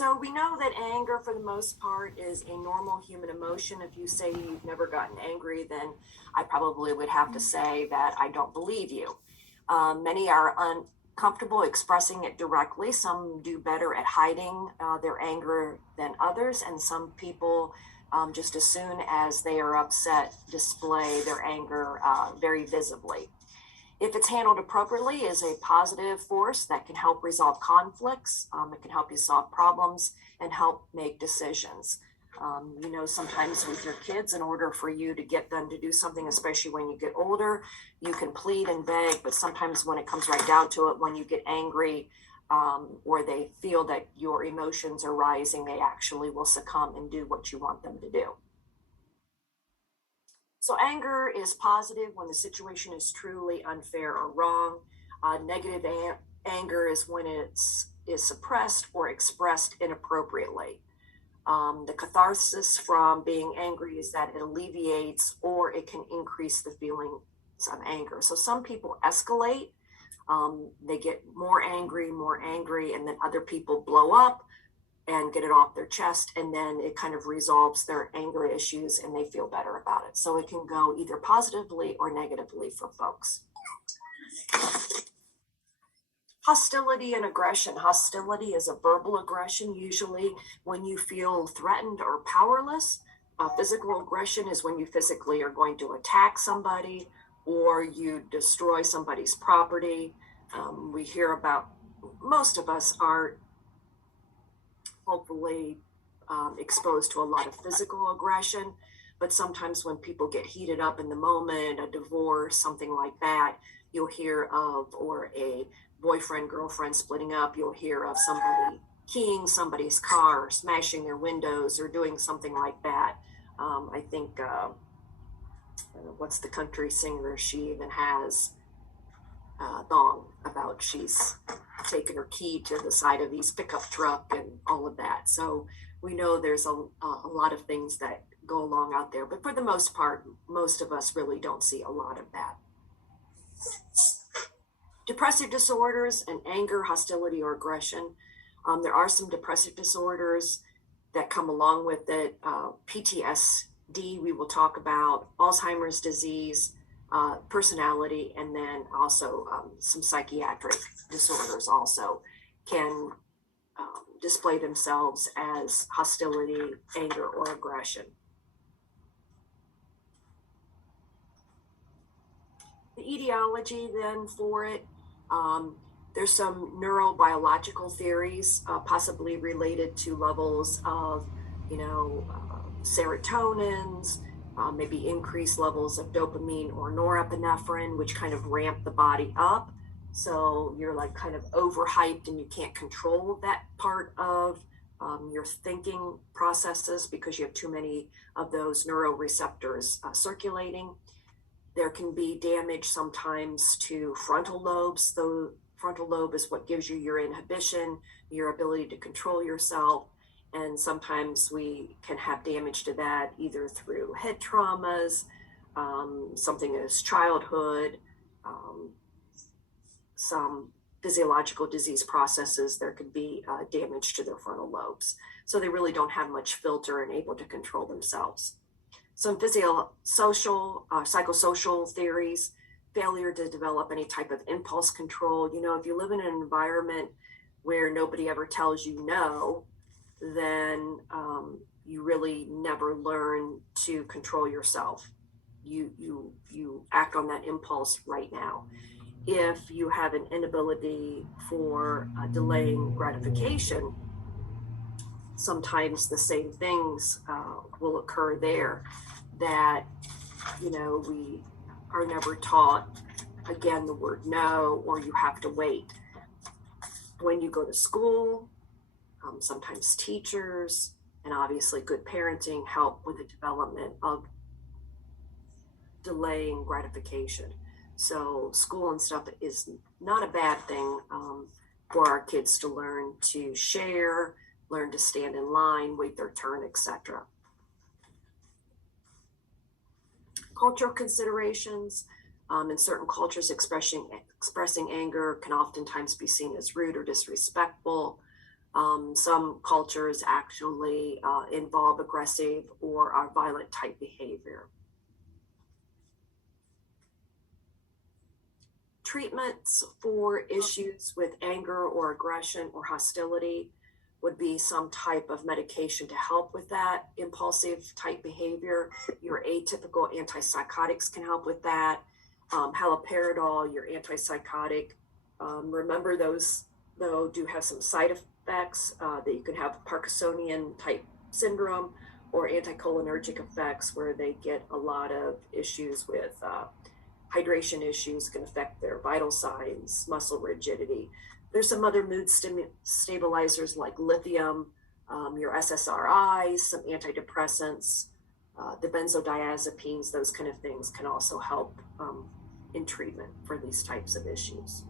So we know that anger, for the most part, is a normal human emotion. If you say you've never gotten angry, then I probably would have to say that I don't believe you. Many are uncomfortable expressing it directly. Some do better at hiding their anger than others, and some people just as soon as they are upset, display their anger very visibly. If it's handled appropriately, is a positive force that can help resolve conflicts. It can help you solve problems and help make decisions. Sometimes with your kids, in order for you to get them to do something, especially when you get older, you can plead and beg, but sometimes when it comes right down to it, when you get angry, or they feel that your emotions are rising, they actually will succumb and do what you want them to do. So anger is positive when the situation is truly unfair or wrong. Negative anger is when is suppressed or expressed inappropriately. The catharsis from being angry is that it alleviates or it can increase the feelings of anger. So some people escalate. They get more angry, and then other people blow up and get it off their chest, and then it kind of resolves their anger issues and they feel better about it. So it can go either positively or negatively for folks. Hostility and aggression. Hostility is a verbal aggression, usually when you feel threatened or powerless. Physical aggression is when you physically are going to attack somebody or you destroy somebody's property. We hear about, most of us are hopefully exposed to a lot of physical aggression, but sometimes when people get heated up in the moment, a divorce, something like that, you'll hear of, or a boyfriend, girlfriend splitting up, you'll hear of somebody keying somebody's car, or smashing their windows, or doing something like that. I think, what's the country singer? She even has a song about she's taken her key to the side of his pickup truck and all of that. So we know there's a lot of things that go along out there, but for the most part, most of us really don't see a lot of that. Depressive disorders and anger, hostility, or aggression. There are some depressive disorders that come along with it. PTSD, we will talk about, Alzheimer's disease, personality, and then also some psychiatric disorders also can display themselves as hostility, anger, or aggression. The etiology then for it, there's some neurobiological theories, possibly related to levels of, serotonins, maybe increased levels of dopamine or norepinephrine, which kind of ramp the body up. So you're like kind of overhyped and you can't control that part of your thinking processes because you have too many of those neuroreceptors circulating. There can be damage sometimes to frontal lobes. The frontal lobe is what gives you your inhibition, your ability to control yourself. And sometimes we can have damage to that either through head traumas, something as childhood, some physiological disease processes. There could be damage to their frontal lobes. So they really don't have much filter and able to control themselves. Some psychosocial theories, failure to develop any type of impulse control. If you live in an environment where nobody ever tells you no, then you really never learn to control yourself. You act on that impulse right now. If you have an inability for delaying gratification, sometimes the same things will occur there, that we are never taught, again, the word no, or you have to wait. When you go to school, sometimes teachers and obviously good parenting help with the development of delaying gratification. So school and stuff is not a bad thing for our kids to learn to share, learn to stand in line, wait their turn, etc. Cultural considerations. In certain cultures, expressing anger can oftentimes be seen as rude or disrespectful. Some cultures actually involve aggressive or violent type behavior. Treatments for issues with anger or aggression or hostility would be some type of medication to help with that impulsive type behavior. Your atypical antipsychotics can help with that. Haloperidol, your antipsychotic. Remember those, though, do have some side effects that you can have Parkinsonian type syndrome or anticholinergic effects where they get a lot of issues with hydration issues, can affect their vital signs, muscle rigidity. There's some other mood stabilizers like lithium, your SSRIs, some antidepressants, the benzodiazepines, those kind of things can also help in treatment for these types of issues.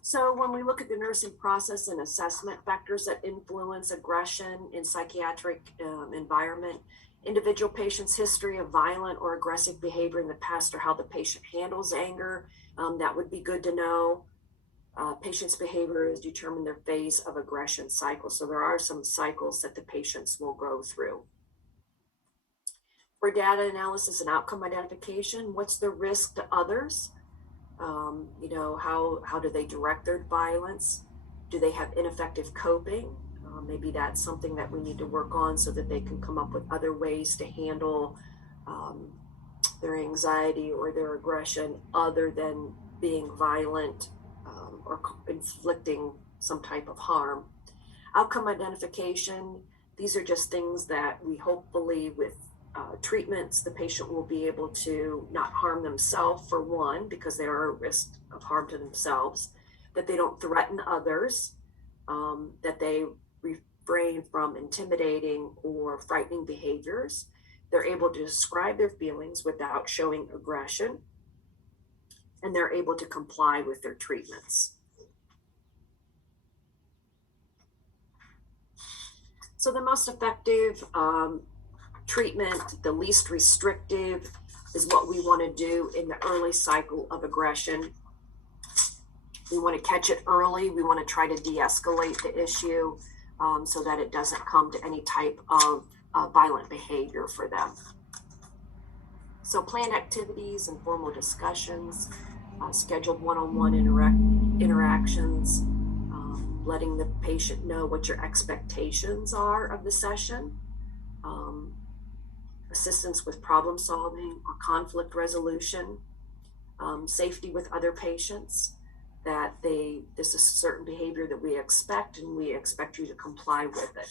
So when we look at the nursing process and assessment factors that influence aggression in psychiatric environment, individual patient's history of violent or aggressive behavior in the past or how the patient handles anger, that would be good to know. Patient's behavior is determined their phase of aggression cycle. So there are some cycles that the patients will go through. For data analysis and outcome identification, what's the risk to others? How do they direct their violence? Do they have ineffective coping? Maybe that's something that we need to work on so that they can come up with other ways to handle their anxiety or their aggression other than being violent or inflicting some type of harm. Outcome identification, these are just things that we hopefully with treatments, the patient will be able to not harm themselves for one, because they are at risk of harm to themselves, that they don't threaten others, that they refrain from intimidating or frightening behaviors. They're able to describe their feelings without showing aggression, and they're able to comply with their treatments. So the most effective treatment, the least restrictive, is what we want to do in the early cycle of aggression. We want to catch it early. We want to try to de-escalate the issue so that it doesn't come to any type of violent behavior for them. So planned activities and formal discussions, scheduled one-on-one interactions, letting the patient know what your expectations are of the session, assistance with problem solving or conflict resolution, safety with other patients, that this is a certain behavior that we expect and we expect you to comply with it.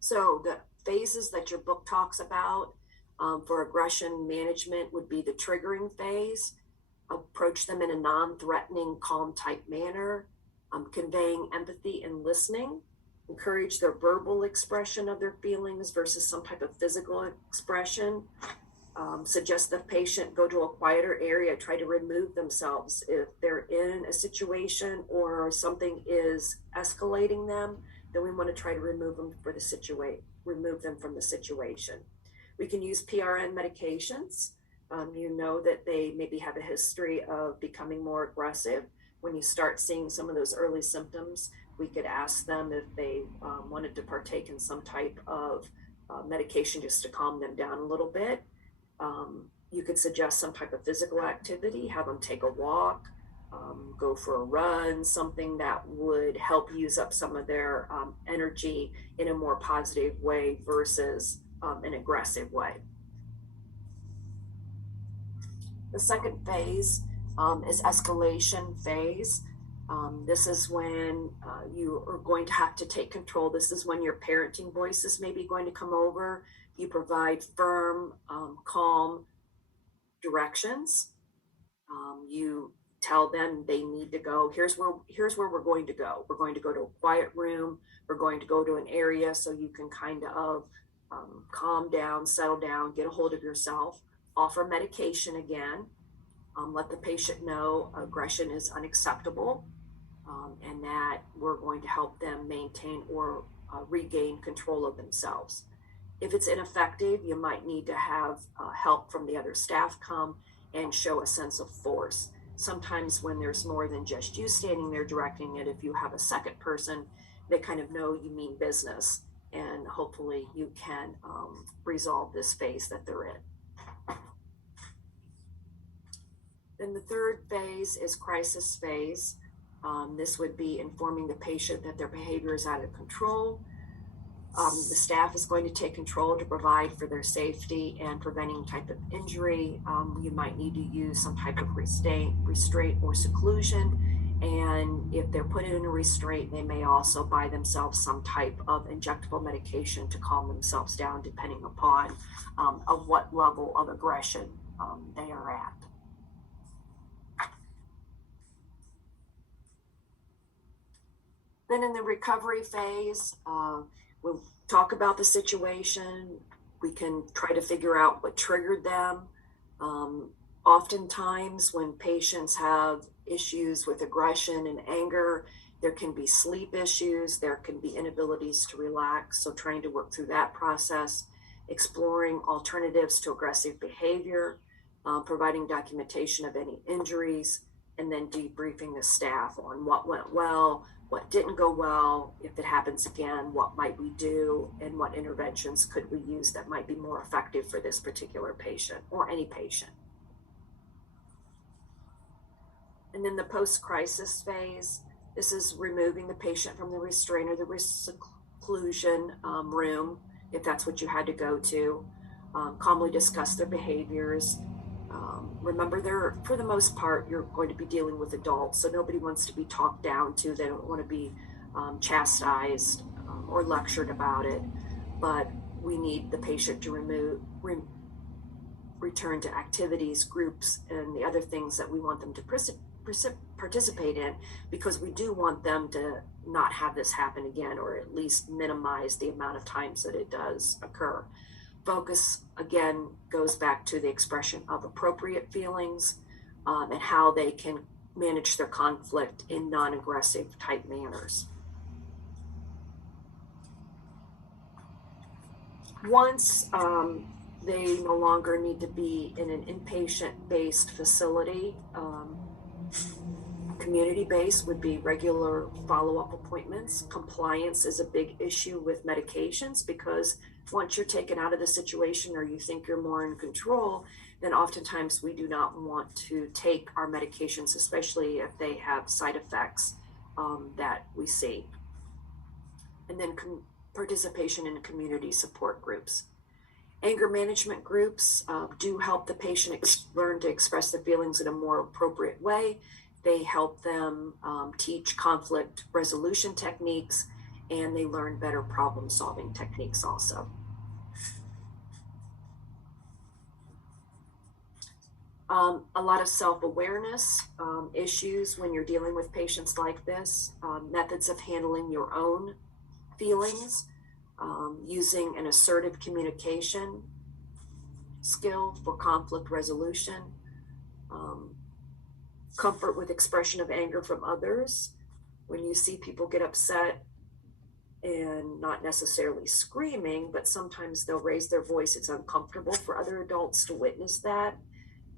So the phases that your book talks about for aggression management would be the triggering phase. Approach them in a non-threatening, calm type manner, conveying empathy and listening. Encourage their verbal expression of their feelings versus some type of physical expression. Suggest the patient go to a quieter area, try to remove themselves. If they're in a situation or something is escalating them, then we want to try to remove them from the situation. We can use PRN medications. You know that they maybe have a history of becoming more aggressive. When you start seeing some of those early symptoms, we could ask them if they wanted to partake in some type of medication just to calm them down a little bit. You could suggest some type of physical activity, have them take a walk, go for a run, something that would help use up some of their energy in a more positive way versus an aggressive way. The second phase is escalation phase. This is when you are going to have to take control. This is when your parenting voice is maybe going to come over. You provide firm, calm directions. You tell them they need to go. Here's where we're going to go. We're going to go to a quiet room. We're going to go to an area so you can kind of calm down, settle down, get a hold of yourself. Offer medication again. Let the patient know aggression is unacceptable and that we're going to help them maintain or regain control of themselves. If it's ineffective, you might need to have help from the other staff come and show a sense of force. Sometimes when there's more than just you standing there directing it, if you have a second person, they kind of know you mean business, and hopefully you can resolve this phase that they're in. Then the third phase is crisis phase. This would be informing the patient that their behavior is out of control. The staff is going to take control to provide for their safety and preventing type of injury. You might need to use some type of restraint or seclusion. And if they're put in a restraint, they may also buy themselves some type of injectable medication to calm themselves down, depending upon of what level of aggression they are at. Then in the recovery phase, we'll talk about the situation. We can try to figure out what triggered them. Oftentimes when patients have issues with aggression and anger, there can be sleep issues, there can be inabilities to relax. So trying to work through that process, exploring alternatives to aggressive behavior, providing documentation of any injuries, and then debriefing the staff on what went well, what didn't go well. If it happens again, what might we do, and what interventions could we use that might be more effective for this particular patient or any patient. And then the post-crisis phase, this is removing the patient from the restraint or the seclusion room, if that's what you had to go to, calmly discuss their behaviors. Remember, for the most part, you're going to be dealing with adults, so nobody wants to be talked down to. They don't want to be chastised or lectured about it, but we need the patient to return to activities, groups, and the other things that we want them to participate in, because we do want them to not have this happen again, or at least minimize the amount of times that it does occur. Focus, again, goes back to the expression of appropriate feelings and how they can manage their conflict in non-aggressive type manners. Once they no longer need to be in an inpatient-based facility, community-based would be regular follow-up appointments. Compliance is a big issue with medications, because once you're taken out of the situation or you think you're more in control, then oftentimes we do not want to take our medications, especially if they have side effects that we see. And then participation in community support groups. Anger management groups do help the patient learn to express their feelings in a more appropriate way. They help them teach conflict resolution techniques, and they learn better problem solving techniques also. A lot of self-awareness issues when you're dealing with patients like this, methods of handling your own feelings, using an assertive communication skill for conflict resolution, comfort with expression of anger from others. When you see people get upset, and not necessarily screaming, but sometimes they'll raise their voice, it's uncomfortable for other adults to witness that.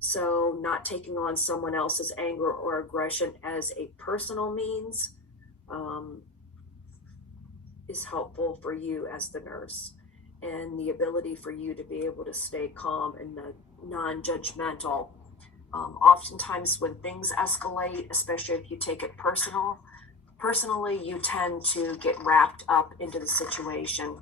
So not taking on someone else's anger or aggression as a personal means is helpful for you as the nurse, and the ability for you to be able to stay calm and non-judgmental. Oftentimes when things escalate, especially if you take it personally, you tend to get wrapped up into the situation.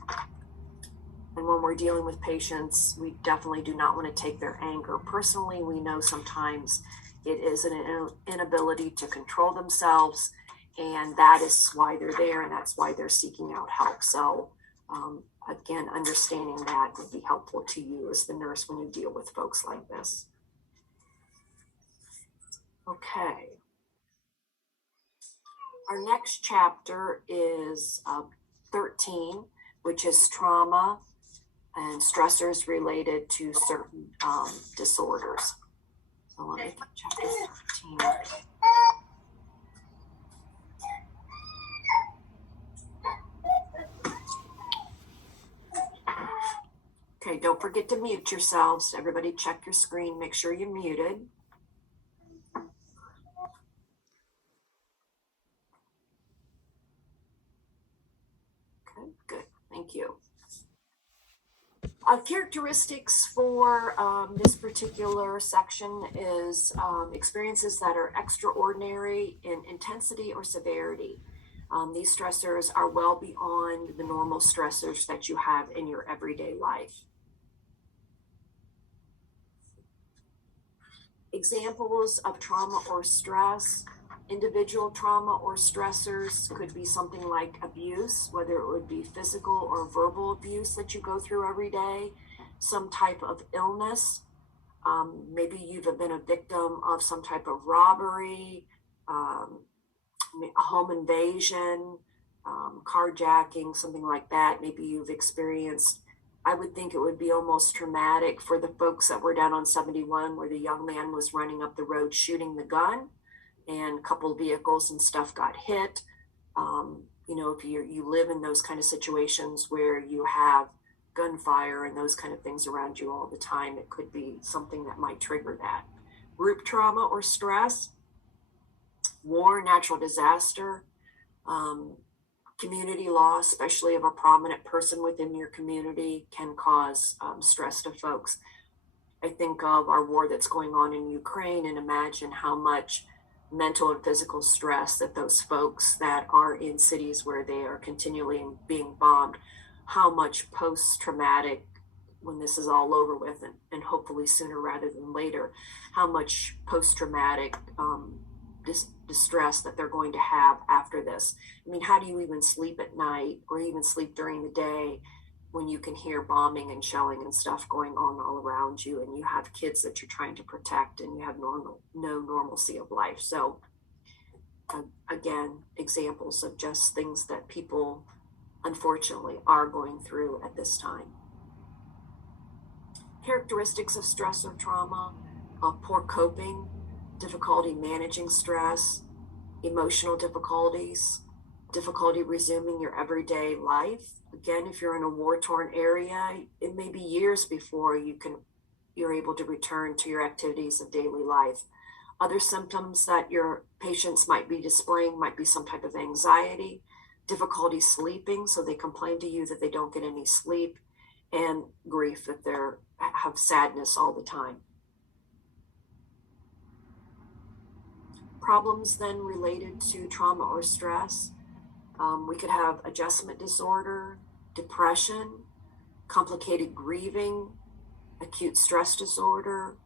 And when we're dealing with patients, we definitely do not want to take their anger personally. We know sometimes it is an inability to control themselves, and that is why they're there, and that's why they're seeking out help. So again, understanding that would be helpful to you as the nurse when you deal with folks like this. Okay. Our next chapter is 13, which is trauma and stressors related to certain disorders. So let me put chapter 13. Okay, don't forget to mute yourselves. Everybody check your screen, make sure you're muted. Okay, good, thank you. Characteristics for this particular section is experiences that are extraordinary in intensity or severity. These stressors are well beyond the normal stressors that you have in your everyday life. Examples of trauma or stress. Individual trauma or stressors could be something like abuse, whether it would be physical or verbal abuse that you go through every day, some type of illness. Maybe you've been a victim of some type of robbery, a home invasion, carjacking, something like that. Maybe you've experienced, I would think it would be almost traumatic for the folks that were down on 71 where the young man was running up the road shooting the gun and a couple of vehicles and stuff got hit. If you live in those kind of situations where you have gunfire and those kind of things around you all the time, it could be something that might trigger that. Group trauma or stress, war, natural disaster, community loss, especially of a prominent person within your community, can cause stress to folks. I think of our war that's going on in Ukraine and imagine how much mental and physical stress that those folks that are in cities where they are continually being bombed, how much post-traumatic, when this is all over with, and hopefully sooner rather than later, how much post-traumatic distress that they're going to have after this. I mean, how do you even sleep at night or even sleep during the day when you can hear bombing and shelling and stuff going on all around you, and you have kids that you're trying to protect, and you have no normalcy of life? So again, examples of just things that people unfortunately are going through at this time. Characteristics of stress or trauma: poor coping, difficulty managing stress, emotional difficulties, difficulty resuming your everyday life. Again, if you're in a war-torn area, it may be years before you're able to return to your activities of daily life. Other symptoms that your patients might be displaying might be some type of anxiety, difficulty sleeping, so they complain to you that they don't get any sleep, and grief, that they have sadness all the time. Problems then related to trauma or stress. We could have adjustment disorder, depression, complicated grieving, acute stress disorder,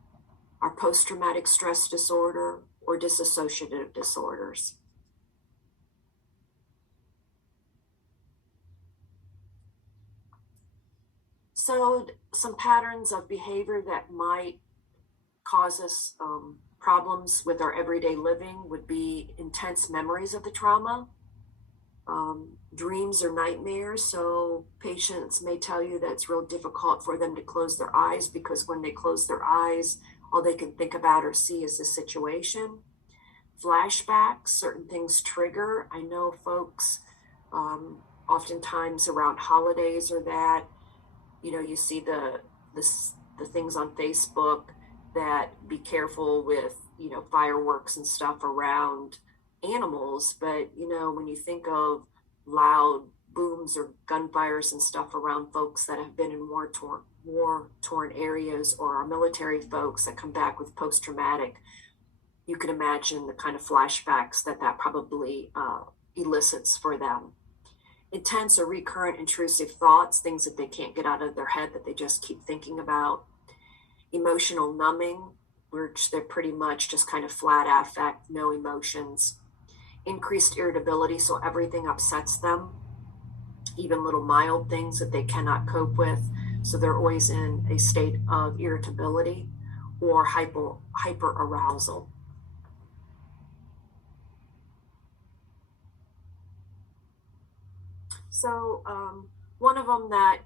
or post-traumatic stress disorder, or dissociative disorders. So some patterns of behavior that might cause us problems with our everyday living would be intense memories of the trauma, dreams or nightmares. So patients may tell you that it's real difficult for them to close their eyes because when they close their eyes, all they can think about or see is the situation. Flashbacks, certain things trigger. I know folks oftentimes around holidays or that, you see the things on Facebook that be careful with, fireworks and stuff around animals. But, when you think of loud booms or gunfires and stuff around folks that have been in war-torn areas, or our military folks that come back with post-traumatic, you can imagine the kind of flashbacks that probably elicits for them. Intense or recurrent intrusive thoughts, things that they can't get out of their head that they just keep thinking about. Emotional numbing, which they're pretty much just kind of flat affect, no emotions. Increased irritability, so everything upsets them, even little mild things that they cannot cope with. So they're always in a state of irritability or hyper arousal. So one of them that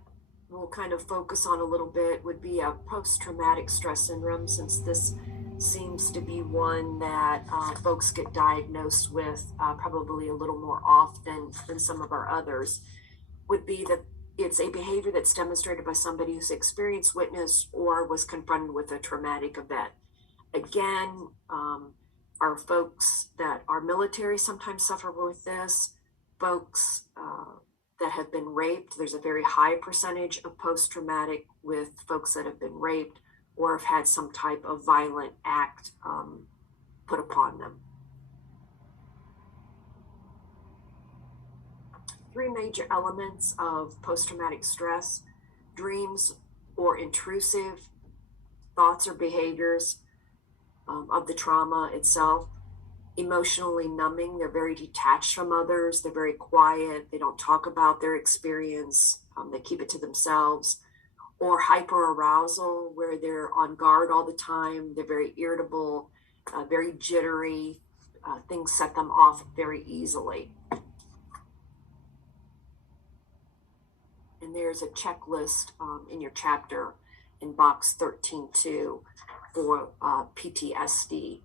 we'll kind of focus on a little bit would be a post-traumatic stress syndrome, since this seems to be one that folks get diagnosed with probably a little more often than some of our others. Would be that it's a behavior that's demonstrated by somebody who's experienced, witnessed, or was confronted with a traumatic event. Again, our folks that are military sometimes suffer with this. Folks that have been raped, there's a very high percentage of post-traumatic with folks that have been raped or have had some type of violent act put upon them. Three major elements of post-traumatic stress: dreams or intrusive thoughts or behaviors of the trauma itself. Emotionally numbing, they're very detached from others, they're very quiet, they don't talk about their experience, they keep it to themselves. Or hyperarousal, where they're on guard all the time, they're very irritable, very jittery, things set them off very easily. And there's a checklist in your chapter in box 13.2 for PTSD.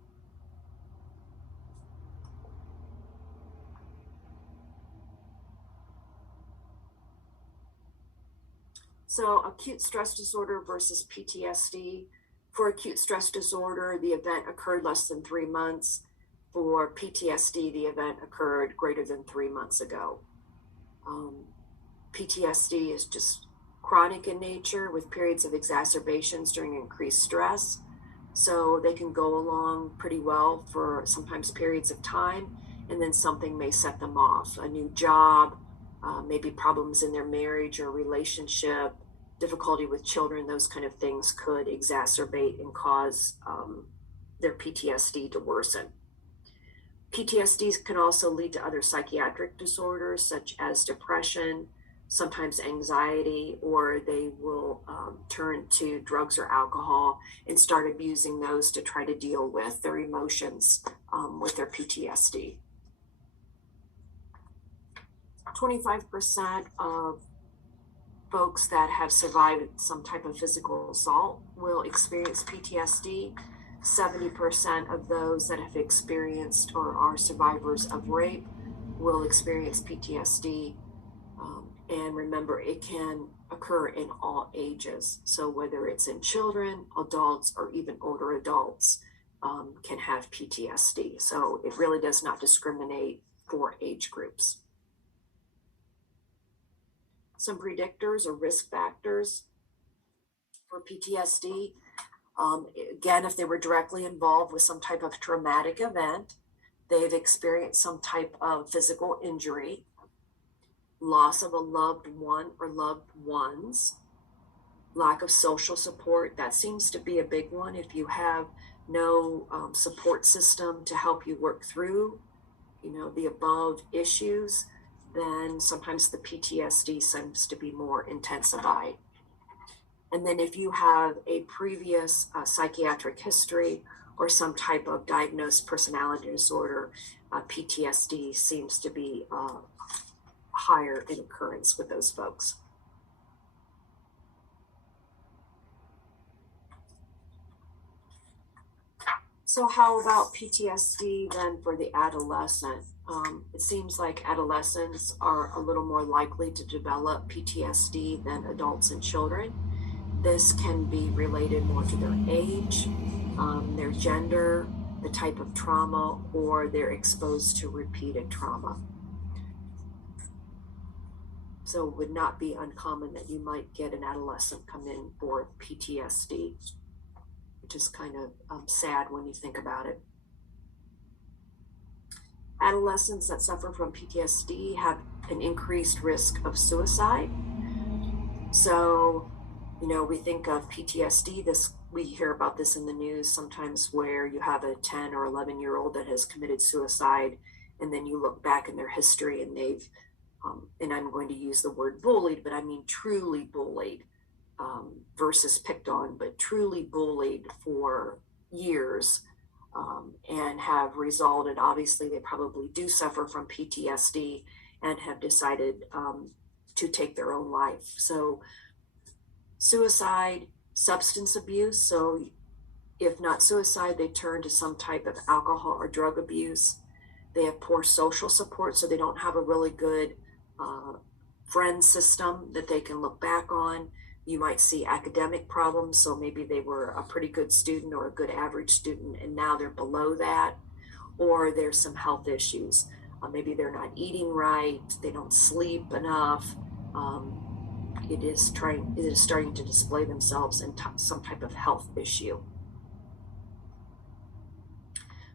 So acute stress disorder versus PTSD. For acute stress disorder, the event occurred less than 3 months. For PTSD, the event occurred greater than 3 months ago. PTSD is just chronic in nature with periods of exacerbations during increased stress. So they can go along pretty well for sometimes periods of time, and then something may set them off. A new job, maybe problems in their marriage or relationship, difficulty with children, those kind of things could exacerbate and cause their PTSD to worsen. PTSD can also lead to other psychiatric disorders such as depression, sometimes anxiety, or they will turn to drugs or alcohol and start abusing those to try to deal with their emotions with their PTSD. 25% of folks that have survived some type of physical assault will experience PTSD. 70% of those that have experienced or are survivors of rape will experience PTSD. And remember, it can occur in all ages. So whether it's in children, adults, or even older adults can have PTSD. So it really does not discriminate for age groups. Some predictors or risk factors for PTSD. Again, if they were directly involved with some type of traumatic event, they've experienced some type of physical injury, loss of a loved one or loved ones, lack of social support. That seems to be a big one. If you have no support system to help you work through, the above issues, then sometimes the PTSD seems to be more intensified. And then if you have a previous psychiatric history or some type of diagnosed personality disorder, PTSD seems to be higher in occurrence with those folks. So how about PTSD then for the adolescent? It seems like adolescents are a little more likely to develop PTSD than adults and children. This can be related more to their age, their gender, the type of trauma, or they're exposed to repeated trauma. So it would not be uncommon that you might get an adolescent come in for PTSD, which is kind of sad when you think about it. Adolescents that suffer from PTSD have an increased risk of suicide. So, we think of PTSD, we hear about this in the news sometimes, where you have a 10 or 11-year-old that has committed suicide, and then you look back in their history and they've, and I'm going to use the word bullied, but I mean truly bullied versus picked on, but truly bullied for years, and have resulted, obviously they probably do suffer from PTSD and have decided to take their own life. So suicide, substance abuse. So if not suicide, they turn to some type of alcohol or drug abuse. They have poor social support, so they don't have a really good friend system that they can look back on. You might see academic problems, so maybe they were a pretty good student or a good average student, and now they're below that, or there's some health issues. Maybe they're not eating right, they don't sleep enough. It is starting to display themselves in some type of health issue.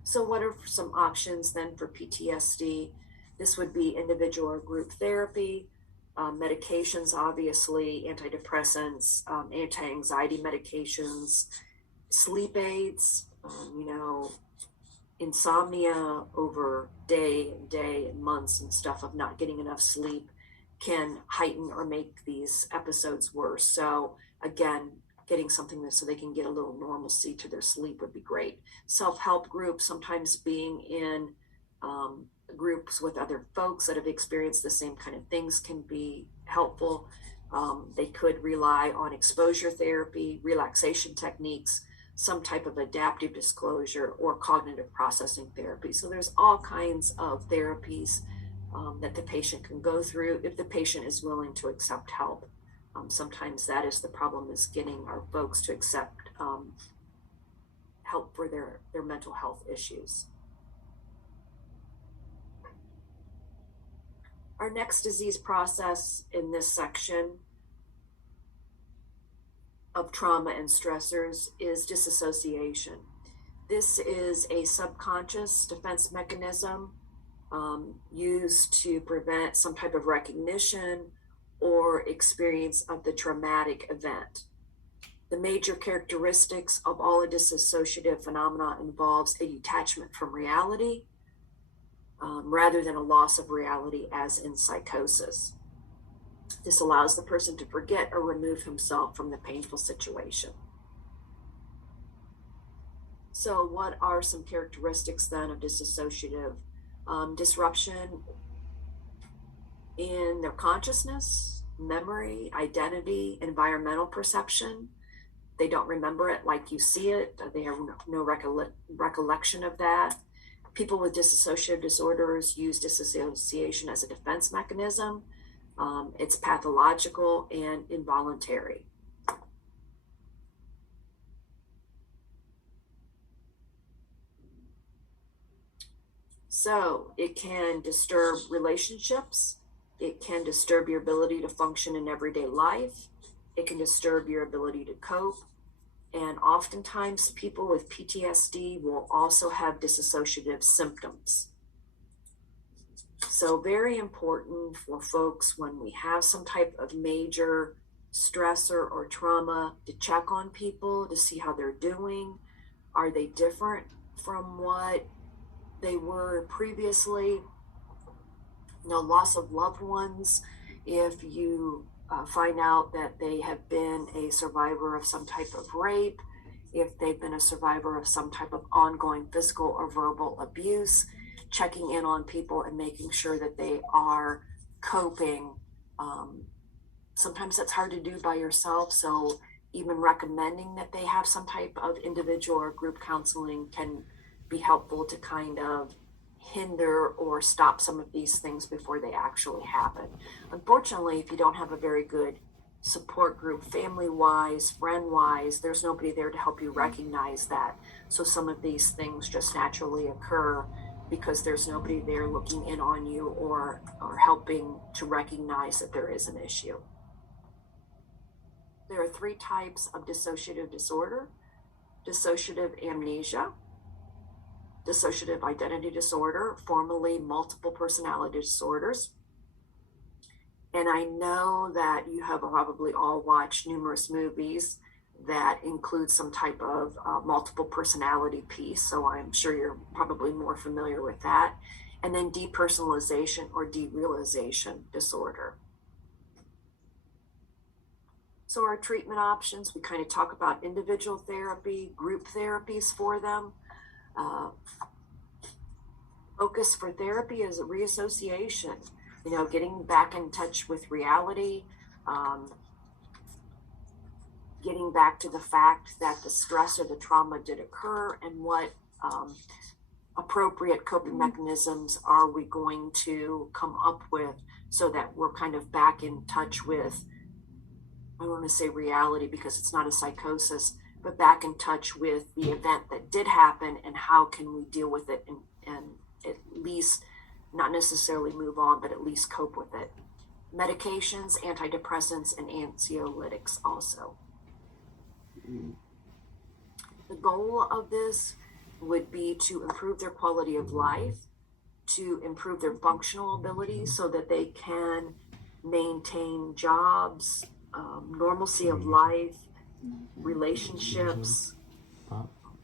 So what are some options then for PTSD? This would be individual or group therapy, medications, obviously, antidepressants, anti-anxiety medications, sleep aids, insomnia over day and months and stuff of not getting enough sleep can heighten or make these episodes worse. So again, getting something so they can get a little normalcy to their sleep would be great. Self-help groups, sometimes being in groups with other folks that have experienced the same kind of things can be helpful. They could rely on exposure therapy, relaxation techniques, some type of adaptive disclosure, or cognitive processing therapy. So there's all kinds of therapies that the patient can go through if the patient is willing to accept help. Sometimes that is the problem, is getting our folks to accept help for their mental health issues. Our next disease process in this section of trauma and stressors is disassociation. This is a subconscious defense mechanism used to prevent some type of recognition or experience of the traumatic event. The major characteristics of all a dissociative phenomena involves a detachment from reality rather than a loss of reality, as in psychosis. This allows the person to forget or remove himself from the painful situation. So what are some characteristics then of dissociative? Disruption in their consciousness, memory, identity, environmental perception. They don't remember it like you see it. They have no recollection of that. People with dissociative disorders use disassociation as a defense mechanism. It's pathological and involuntary. So it can disturb relationships. It can disturb your ability to function in everyday life. It can disturb your ability to cope. And oftentimes people with PTSD will also have dissociative symptoms. So very important for folks when we have some type of major stressor or trauma to check on people to see how they're doing. Are they different from what they were previously? Loss of loved ones. If you find out that they have been a survivor of some type of rape, if they've been a survivor of some type of ongoing physical or verbal abuse, checking in on people and making sure that they are coping. Sometimes that's hard to do by yourself, so even recommending that they have some type of individual or group counseling can be helpful to kind of hinder or stop some of these things before they actually happen. Unfortunately, if you don't have a very good support group, family-wise, friend-wise, there's nobody there to help you recognize that. So some of these things just naturally occur because there's nobody there looking in on you or helping to recognize that there is an issue. There are 3 types of dissociative disorder: dissociative amnesia, dissociative identity disorder, formerly multiple personality disorders. And I know that you have probably all watched numerous movies that include some type of multiple personality piece. So I'm sure you're probably more familiar with that. And then depersonalization or derealization disorder. So our treatment options, we kind of talk about individual therapy, group therapies for them. Focus for therapy is a reassociation, getting back in touch with reality, getting back to the fact that the stress or the trauma did occur and what appropriate coping mechanisms are we going to come up with so that we're kind of back in touch with, I don't want to say reality because it's not a psychosis, but back in touch with the event that did happen and how can we deal with it and at least not necessarily move on, but at least cope with it. Medications, antidepressants, and anxiolytics also. The goal of this would be to improve their quality of life, to improve their functional abilities so that they can maintain jobs, normalcy of life, relationships,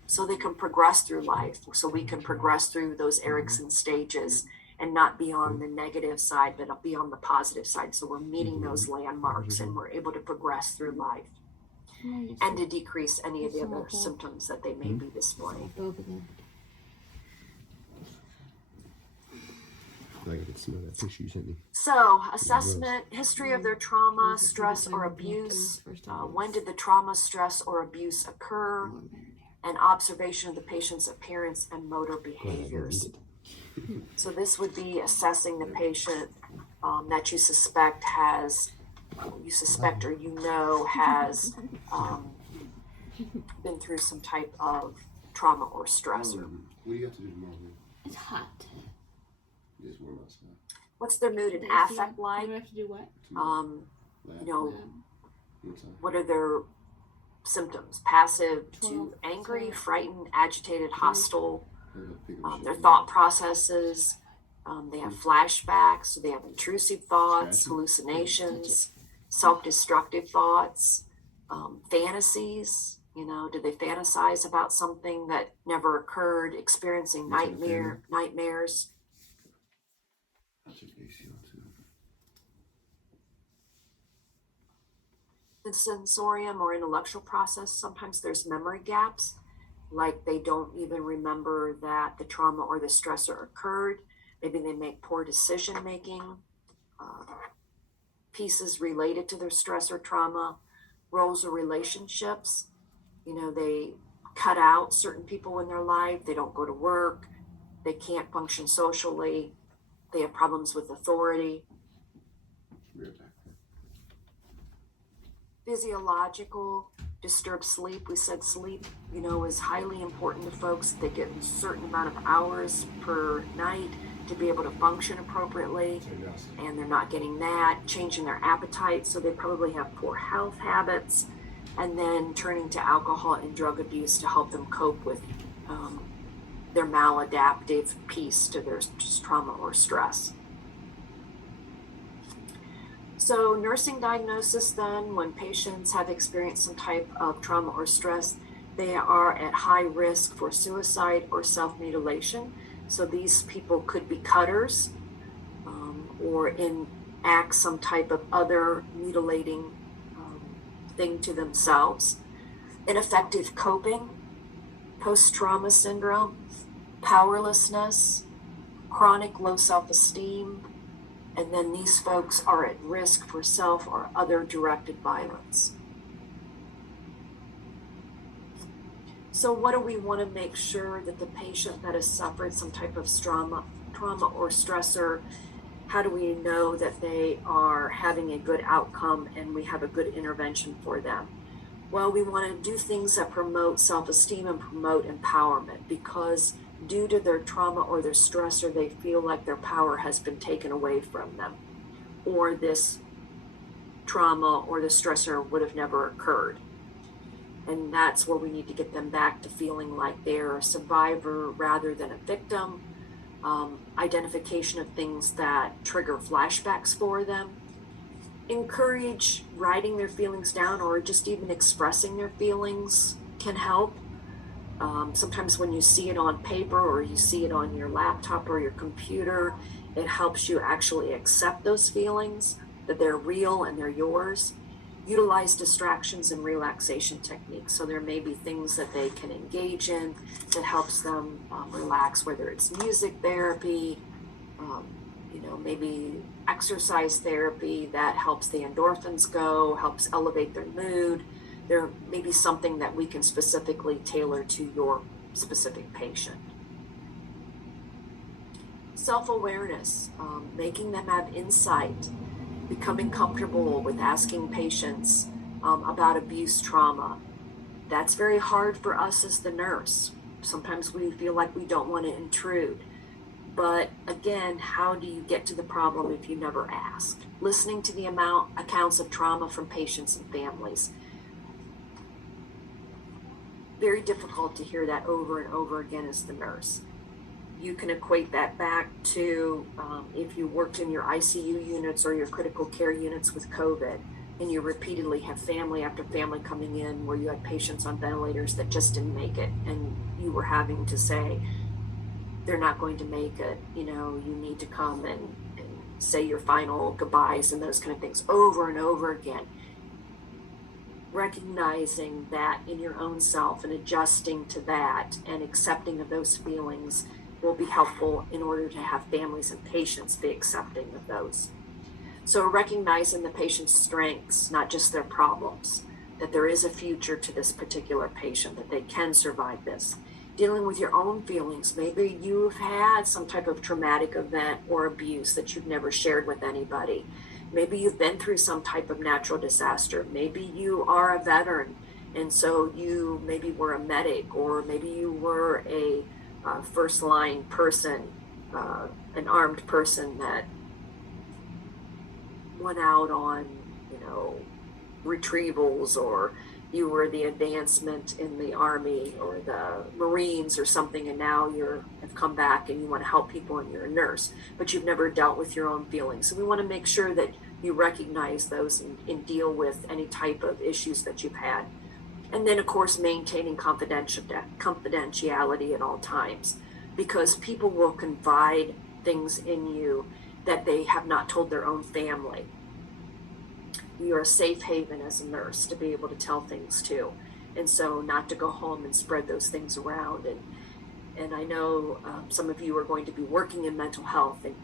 so they can progress through life, so we can progress through those Erikson stages and not be on the negative side, but be on the positive side. So we're meeting those landmarks and we're able to progress through life and to decrease any of the other symptoms that they may be displaying. So, assessment, history of their trauma, stress, or abuse. When did the trauma, stress, or abuse occur? And observation of the patient's appearance and motor behaviors. So this would be assessing the patient that you suspect has, or you know has been through some type of trauma or stressor. What do you have to do tomorrow? It's hot. It is warm outside. What's their mood and affect like? Do we have to do what? You know, what are their symptoms? Passive to angry, frightened, agitated, hostile. Their thought processes. They have flashbacks, so they have intrusive thoughts, hallucinations, self-destructive thoughts, fantasies. You know, did they fantasize about something that never occurred, experiencing nightmares? The sensorium or intellectual process, sometimes there's memory gaps, like they don't even remember that the trauma or the stressor occurred. Maybe they make poor decision making, pieces related to their stress or trauma, roles or relationships. You know, they cut out certain people in their life. They don't go to work. They can't function socially. They have problems with authority. Physiological, disturbed sleep. We said sleep, you know, is highly important to folks. They get a certain amount of hours per night to be able to function appropriately, and they're not getting that. Changing their appetite, so they probably have poor health habits, and then turning to alcohol and drug abuse to help them cope with their maladaptive piece to their trauma or stress. So nursing diagnosis then, when patients have experienced some type of trauma or stress, they are at high risk for suicide or self-mutilation. So these people could be cutters or enact some type of other mutilating thing to themselves. Ineffective coping, post-trauma syndrome, powerlessness, chronic low self-esteem, and then these folks are at risk for self or other directed violence. So what do we want to make sure that the patient that has suffered some type of trauma or stressor, how do we know that they are having a good outcome and we have a good intervention for them? Well, we want to do things that promote self-esteem and promote empowerment, because due to their trauma or their stressor, they feel like their power has been taken away from them, or this trauma or the stressor would have never occurred. And that's where we need to get them back to feeling like they're a survivor rather than a victim. Identification of things that trigger flashbacks for them. Encourage writing their feelings down, or just even expressing their feelings can help. Sometimes when you see it on paper or you see it on your laptop or your computer, it helps you actually accept those feelings, that they're real and they're yours. Utilize distractions and relaxation techniques. So there may be things that they can engage in that helps them relax, whether it's music therapy, maybe exercise therapy that helps the endorphins go, helps elevate their mood. There may be something that we can specifically tailor to your specific patient. Self-awareness, making them have insight, becoming comfortable with asking patients about abuse trauma. That's very hard for us as the nurse. Sometimes we feel like we don't want to intrude. But again, how do you get to the problem if you never asked? Listening to the accounts of trauma from patients and families. Very difficult to hear that over and over again as the nurse. You can equate that back to if you worked in your ICU units or your critical care units with COVID, and you repeatedly have family after family coming in where you had patients on ventilators that just didn't make it, and you were having to say, they're not going to make it, you need to come and say your final goodbyes and those kind of things over and over again. Recognizing that in your own self and adjusting to that and accepting of those feelings will be helpful in order to have families and patients be accepting of those. So recognizing the patient's strengths, not just their problems, that there is a future to this particular patient, that they can survive this. Dealing with your own feelings. Maybe you've had some type of traumatic event or abuse that you've never shared with anybody. Maybe you've been through some type of natural disaster. Maybe you are a veteran, and so you maybe were a medic, or maybe you were a first line person, an armed person that went out on, retrievals, or you were the advancement in the Army or the Marines or something, and now have come back and you want to help people and you're a nurse, but you've never dealt with your own feelings. So we want to make sure that you recognize those and deal with any type of issues that you've had. And then, of course, maintaining confidentiality at all times, because people will confide things in you that they have not told their own family. You're a safe haven as a nurse to be able to tell things to, and so not to go home and spread those things around. And I know some of you are going to be working in mental health, and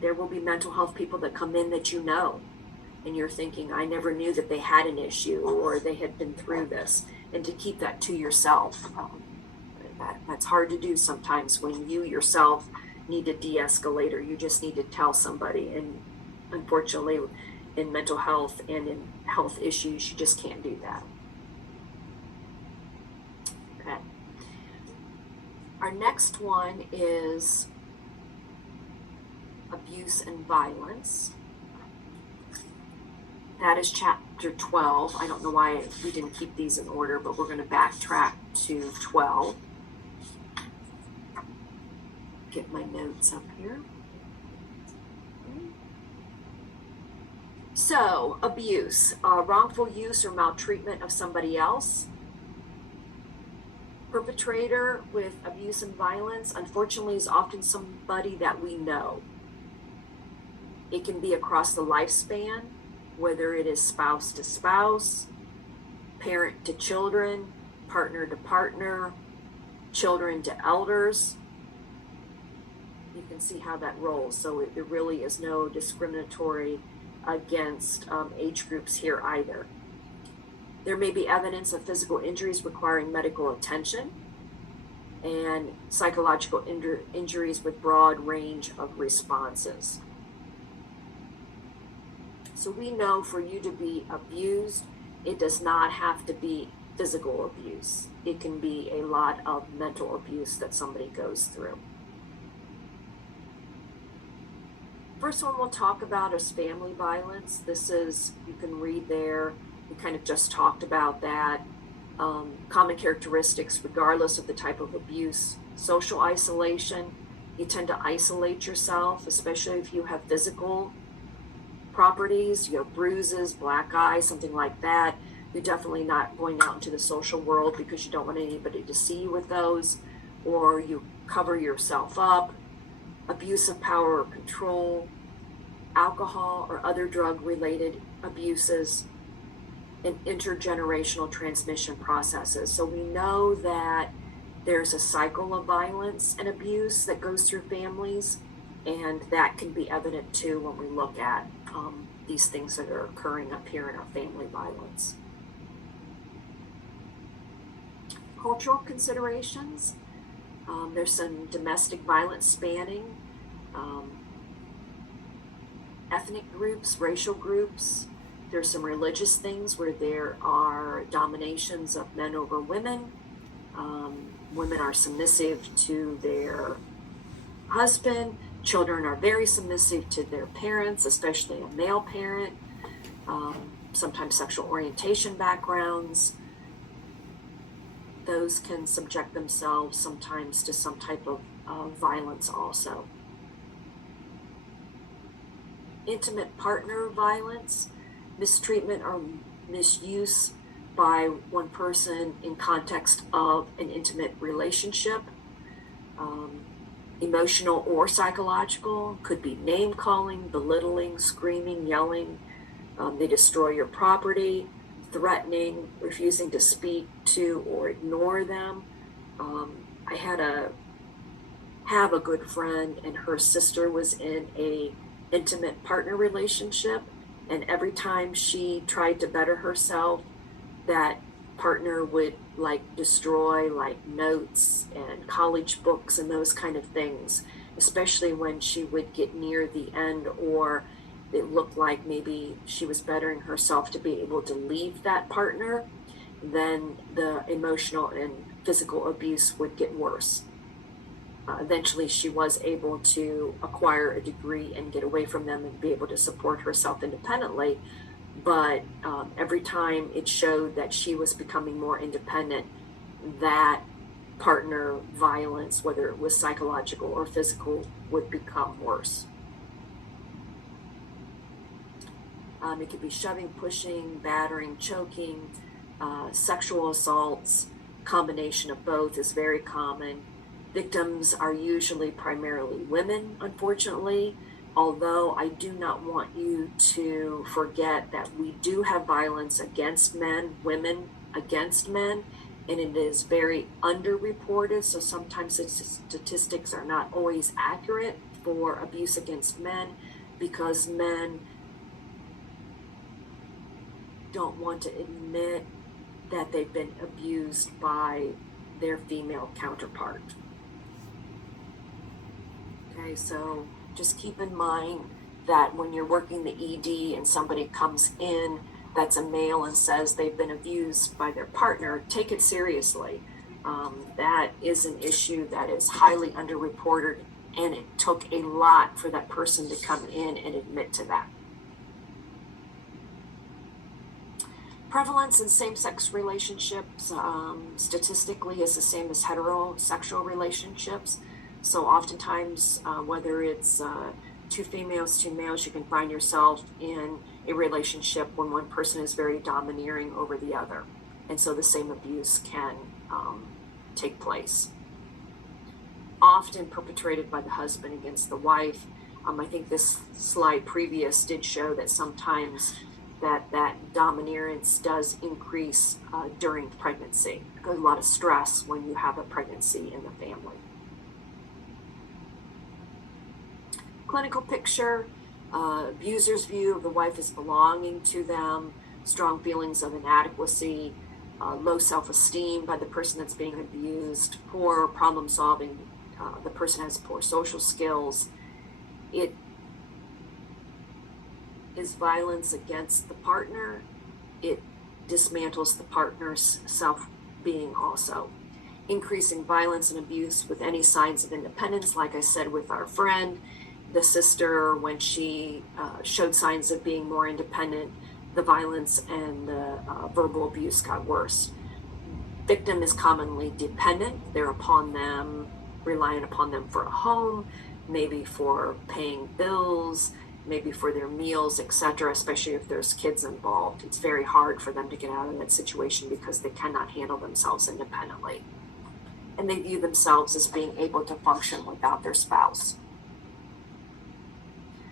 there will be mental health people that come in that and you're thinking, I never knew that they had an issue or they had been through this. And to keep that to yourself, that's hard to do sometimes when you yourself need to de-escalate, or you just need to tell somebody. And unfortunately, in mental health and in health issues, you just can't do that. Okay. Our next one is abuse and violence. That is chapter 12. I don't know why we didn't keep these in order, but we're going to backtrack to 12. Get my notes up here. So, abuse, wrongful use or maltreatment of somebody else. Perpetrator with abuse and violence, unfortunately, is often somebody that we know. It can be across the lifespan, whether it is spouse to spouse, parent to children, partner to partner, children to elders. You can see how that rolls. So there really is no discriminatory against age groups here either. There may be evidence of physical injuries requiring medical attention, and psychological injuries with broad range of responses. So we know for you to be abused, it does not have to be physical abuse. It can be a lot of mental abuse that somebody goes through. First one we'll talk about is family violence. This is, you can read there, we kind of just talked about that. Common characteristics regardless of the type of abuse. Social isolation, you tend to isolate yourself, especially if you have physical properties, you have bruises, black eye, something like that. You're definitely not going out into the social world because you don't want anybody to see you with those, or you cover yourself up. Abuse of power or control, alcohol or other drug-related abuses, and intergenerational transmission processes. So we know that there's a cycle of violence and abuse that goes through families, and that can be evident too when we look at these things that are occurring up here in our family violence. Cultural considerations. There's some domestic violence spanning ethnic groups, racial groups. There's some religious things where there are dominations of men over women. Women are submissive to their husband. Children are very submissive to their parents, especially a male parent. Sometimes sexual orientation backgrounds. Those can subject themselves sometimes to some type of violence also. Intimate partner violence, mistreatment or misuse by one person in context of an intimate relationship, emotional or psychological, could be name calling, belittling, screaming, yelling. They destroy your property, threatening, refusing to speak to or ignore them. I have a good friend, and her sister was in a intimate partner relationship, and every time she tried to better herself, that partner would destroy notes and college books and those kind of things, especially when she would get near the end, or it looked like maybe she was bettering herself to be able to leave that partner. Then the emotional and physical abuse would get worse. Eventually she was able to acquire a degree and get away from them and be able to support herself independently. But every time it showed that she was becoming more independent, that partner violence, whether it was psychological or physical, would become worse. It could be shoving, pushing, battering, choking, sexual assaults. Combination of both is very common. Victims are usually primarily women, unfortunately, although I do not want you to forget that we do have violence against men, women against men, and it is very underreported. So sometimes the statistics are not always accurate for abuse against men, because men don't want to admit that they've been abused by their female counterpart. Okay, so just keep in mind that when you're working the ED and somebody comes in that's a male and says they've been abused by their partner, take it seriously. That is an issue that is highly underreported, and it took a lot for that person to come in and admit to that. Prevalence in same-sex relationships statistically is the same as heterosexual relationships. So oftentimes, whether it's two females, two males, you can find yourself in a relationship when one person is very domineering over the other. And so the same abuse can take place. Often perpetrated by the husband against the wife. I think this slide previous did show that sometimes that dominance does increase during pregnancy. There's a lot of stress when you have a pregnancy in the family. Clinical picture, abuser's view of the wife as belonging to them, strong feelings of inadequacy, low self-esteem by the person that's being abused, poor problem solving, the person has poor social skills. It is violence against the partner. It dismantles the partner's self-being also. Increasing violence and abuse with any signs of independence, like I said with our friend, the sister, when she showed signs of being more independent, the violence and the verbal abuse got worse. Victim is commonly dependent. They're upon them, relying upon them for a home, maybe for paying bills, maybe for their meals, etc., especially if there's kids involved. It's very hard for them to get out of that situation because they cannot handle themselves independently. And they view themselves as being able to function without their spouse.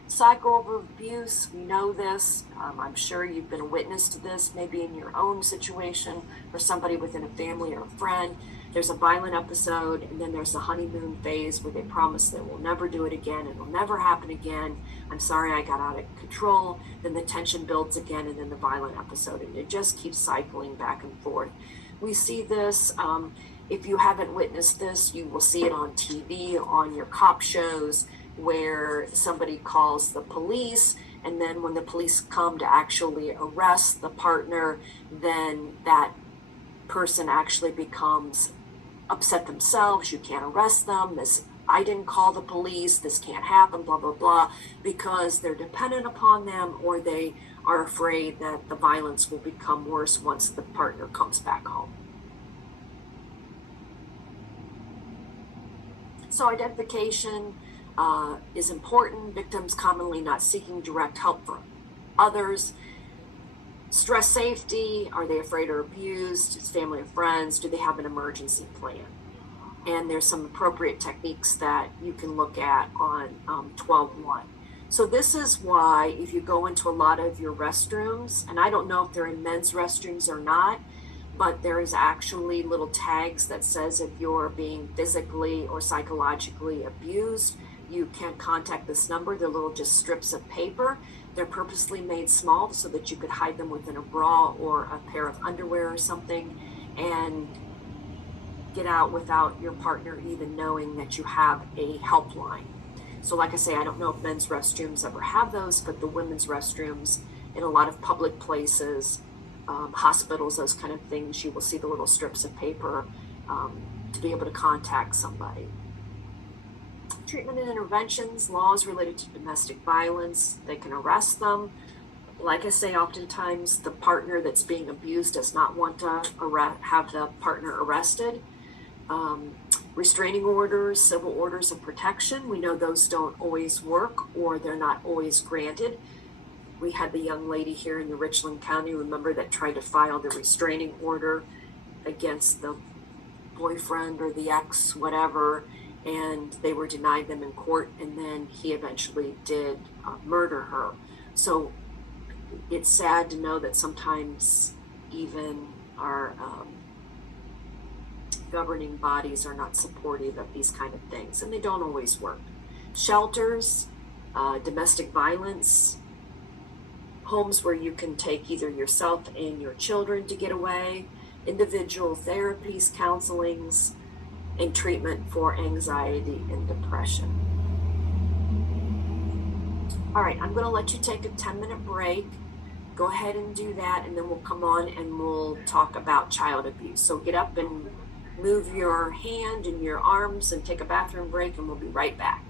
Cycle of abuse, we know this. I'm sure you've been a witness to this, maybe in your own situation or somebody within a family or a friend. There's a violent episode, and then there's the honeymoon phase where they promise they will never do it again. It will never happen again. I'm sorry I got out of control. Then the tension builds again, and then the violent episode, and it just keeps cycling back and forth. We see this. If you haven't witnessed this, you will see it on TV, on your cop shows, where somebody calls the police And then when the police come to actually arrest the partner, then that person actually becomes upset themselves. You can't arrest them. I didn't call the police. This can't happen, blah, blah, blah, because they're dependent upon them, or they are afraid that the violence will become worse once the partner comes back home. So identification is important. Victims commonly not seeking direct help from others. Stress safety, are they afraid or abused? It's family or friends. Do they have an emergency plan? And there's some appropriate techniques that you can look at on 12.1. So this is why if you go into a lot of your restrooms, and I don't know if they're in men's restrooms or not, but there is actually little tags that says if you're being physically or psychologically abused, you can contact this number. They're little just strips of paper. They're purposely made small so that you could hide them within a bra or a pair of underwear or something, and get out without your partner even knowing that you have a helpline. So like I say, I don't know if men's restrooms ever have those, but the women's restrooms in a lot of public places, hospitals, those kind of things, you will see the little strips of paper to be able to contact somebody. Treatment and interventions, laws related to domestic violence, they can arrest them. Like I say, oftentimes the partner that's being abused does not want to have the partner arrested. Restraining orders, civil orders of protection, we know those don't always work, or they're not always granted. We had the young lady here in the Richland County, remember, that tried to file the restraining order against the boyfriend or the ex, whatever, and they were denied them in court, and then he eventually did murder her. So it's sad to know that sometimes even our governing bodies are not supportive of these kind of things, and they don't always work. Shelters, domestic violence, homes where you can take either yourself and your children to get away, individual therapies, counselings, and treatment for anxiety and depression. All right, I'm going to let you take a 10-minute break. Go ahead and do that, and then we'll come on and we'll talk about child abuse. So get up and move your hand and your arms and take a bathroom break, and we'll be right back.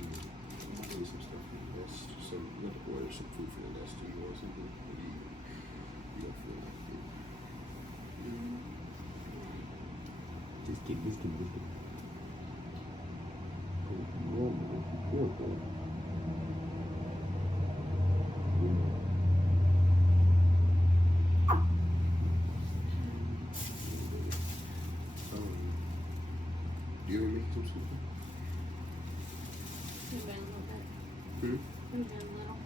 Maybe some stuff for the nest, some, not to order some food for the nest too, or something. Maybe you don't feel like it. Just keep this. Normal, poor. Do you ever make some soup? We've been a little bit. Hmm? We've been a little.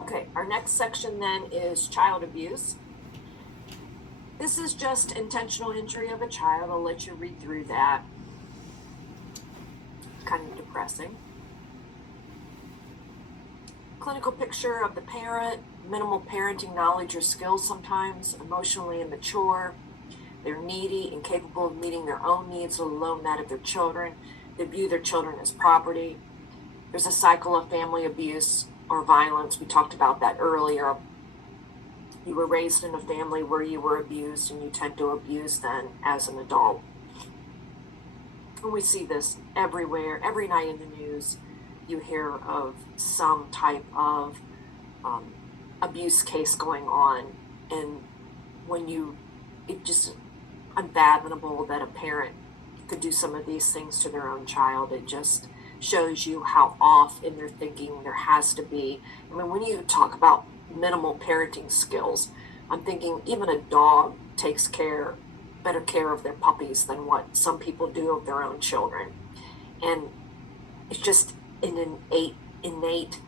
Okay, our next section then is child abuse. This is just intentional injury of a child. I'll let you read through that. Kind of depressing. Clinical picture of the parent, minimal parenting knowledge or skills sometimes, emotionally immature. They're needy, incapable of meeting their own needs, let alone that of their children. They view their children as property. There's a cycle of family abuse or violence. We talked about that earlier. You were raised in a family where you were abused, and you tend to abuse then as an adult. And we see this everywhere. Every night in the news, you hear of some type of abuse case going on. And it just unfathomable that a parent could do some of these things to their own child. It just shows you how off in their thinking there has to be. I mean, when you talk about minimal parenting skills, I'm thinking even a dog takes better care of their puppies than what some people do of their own children. And it's just an innate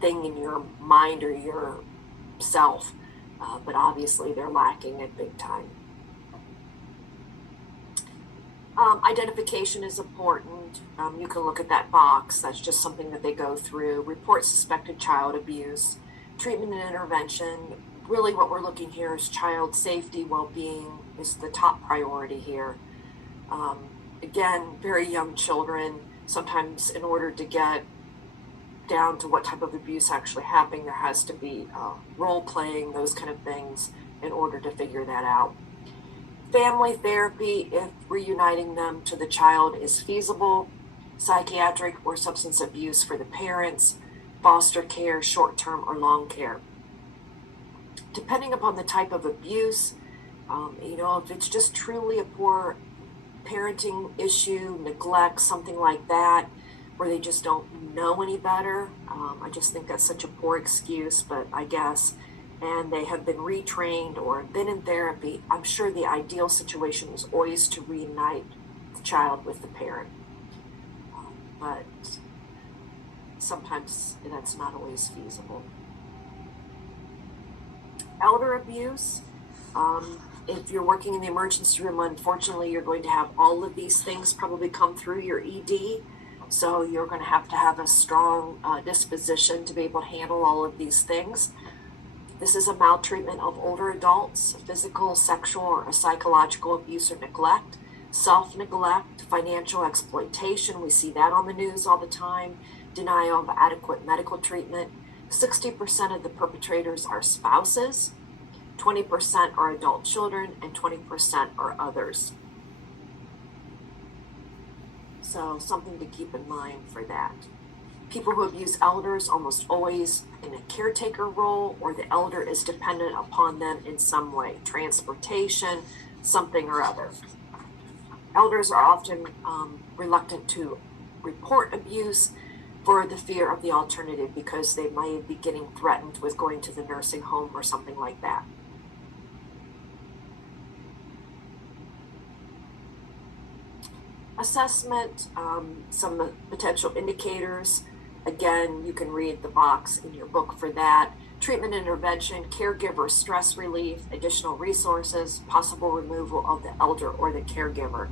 thing in your mind or your self, but obviously they're lacking it big time. Identification is important. You can look at that box. That's just something that they go through. Report suspected child abuse, treatment and intervention. Really what we're looking here is child safety, well-being is the top priority here. Again, very young children, sometimes in order to get down to what type of abuse actually happening, there has to be role playing, those kind of things in order to figure that out. Family therapy, if reuniting them to the child is feasible, psychiatric or substance abuse for the parents, foster care, short-term or long care. Depending upon the type of abuse, if it's just truly a poor parenting issue, neglect, something like that, where they just don't know any better, I just think that's such a poor excuse, but I guess, and they have been retrained or been in therapy, I'm sure the ideal situation is always to reunite the child with the parent. But sometimes that's not always feasible. Elder abuse, if you're working in the emergency room, unfortunately, you're going to have all of these things probably come through your ED. So you're going to have a strong disposition to be able to handle all of these things. This is a maltreatment of older adults, physical, sexual, or psychological abuse or neglect, self-neglect, financial exploitation. We see that on the news all the time. Denial of adequate medical treatment. 60% of the perpetrators are spouses. 20% are adult children, and 20% are others. So something to keep in mind for that. People who abuse elders almost always in a caretaker role, or the elder is dependent upon them in some way, transportation, something or other. Elders are often reluctant to report abuse for the fear of the alternative, because they might be getting threatened with going to the nursing home or something like that. Assessment, some potential indicators. Again, you can read the box in your book for that. Treatment intervention, caregiver stress relief, additional resources, possible removal of the elder or the caregiver.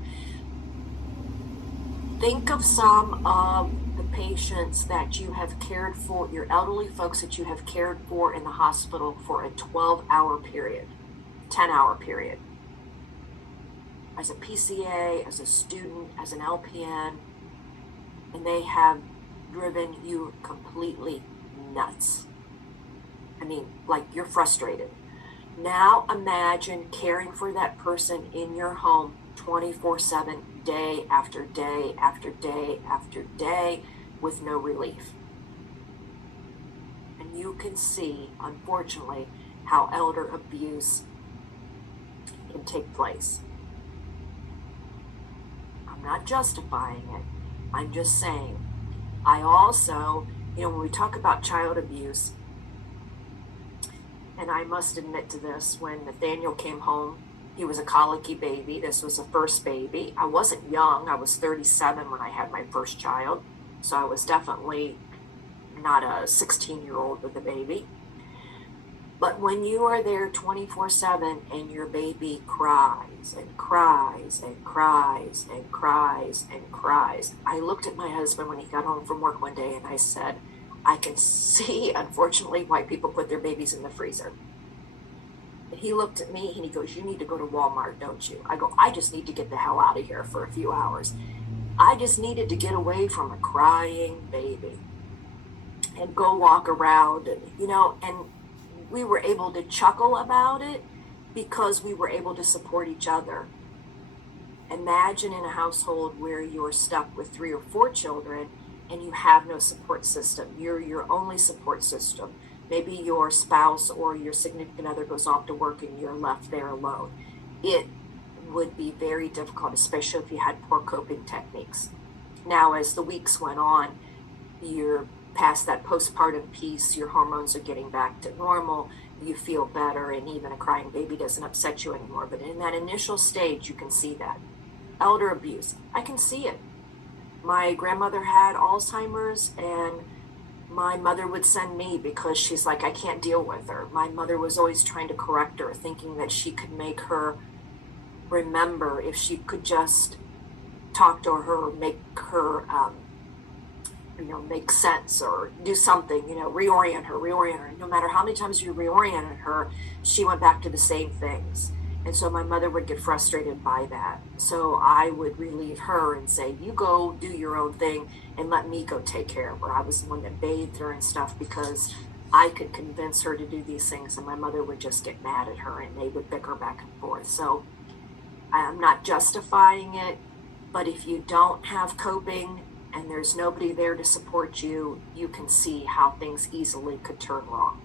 Think of some of the patients that you have cared for, your elderly folks that you have cared for in the hospital for a 12-hour period, 10-hour period. As a PCA, as a student, as an LPN, and they have driven you completely nuts. I mean, like, you're frustrated. Now imagine caring for that person in your home 24/7, day after day after day after day, with no relief. And you can see, unfortunately, how elder abuse can take place. I'm not justifying it. I'm just saying. I also, when we talk about child abuse, and I must admit to this, when Nathaniel came home, he was a colicky baby. This was a first baby. I wasn't young. I was 37 when I had my first child. So I was definitely not a 16-year-old with a baby. But when you are there 24/7 and your baby cries and cries and cries and cries and cries, I looked at my husband when he got home from work one day and I said, I can see, unfortunately, why people put their babies in the freezer. And he looked at me and he goes, you need to go to Walmart, don't you? I go, I just need to get the hell out of here for a few hours. I just needed to get away from a crying baby and go walk around, and we were able to chuckle about it because we were able to support each other. Imagine in a household where you're stuck with 3 or 4 children and you have no support system. You're your only support system. Maybe your spouse or your significant other goes off to work and you're left there alone. It would be very difficult, especially if you had poor coping techniques. Now, as the weeks went on, you're past that postpartum piece, your hormones are getting back to normal, you feel better, and even a crying baby doesn't upset you anymore. But in that initial stage, you can see that. Elder abuse, I can see it. My grandmother had Alzheimer's, and my mother would send me because she's like, I can't deal with her. My mother was always trying to correct her, thinking that she could make her remember if she could just talk to her, make her make sense or do something, reorient her. No matter how many times you reoriented her, she went back to the same things. And so my mother would get frustrated by that. So I would relieve her and say, you go do your own thing and let me go take care of her. I was the one that bathed her and stuff because I could convince her to do these things, and my mother would just get mad at her and they would bicker back and forth. So I'm not justifying it, but if you don't have coping and there's nobody there to support you, you can see how things easily could turn wrong.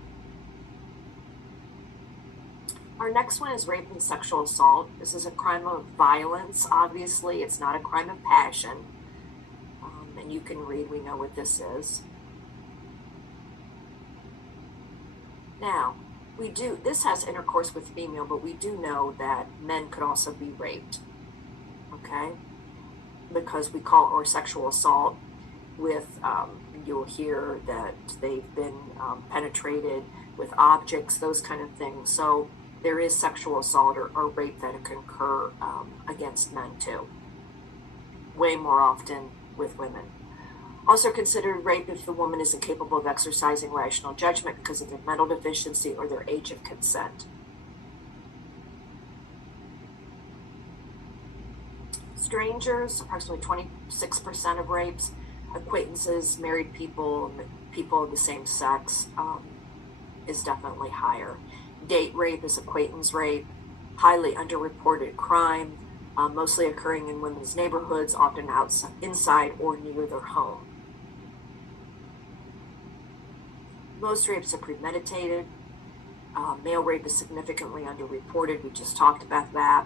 Our next one is rape and sexual assault. This is a crime of violence. Obviously, it's not a crime of passion. And you can read, we know what this is. Now, this has intercourse with female, but we do know that men could also be raped. Okay? Because we call or sexual assault with, you'll hear that they've been penetrated with objects, those kind of things. So there is sexual assault or rape that can occur against men too. Way more often with women. Also considered rape if the woman is incapable of exercising rational judgment because of their mental deficiency or their age of consent. Strangers, approximately 26% of rapes. Acquaintances, married people, people of the same sex is definitely higher. Date rape is acquaintance rape, highly underreported crime, mostly occurring in women's neighborhoods, often outside, inside or near their home. Most rapes are premeditated. Male rape is significantly underreported. We just talked about that.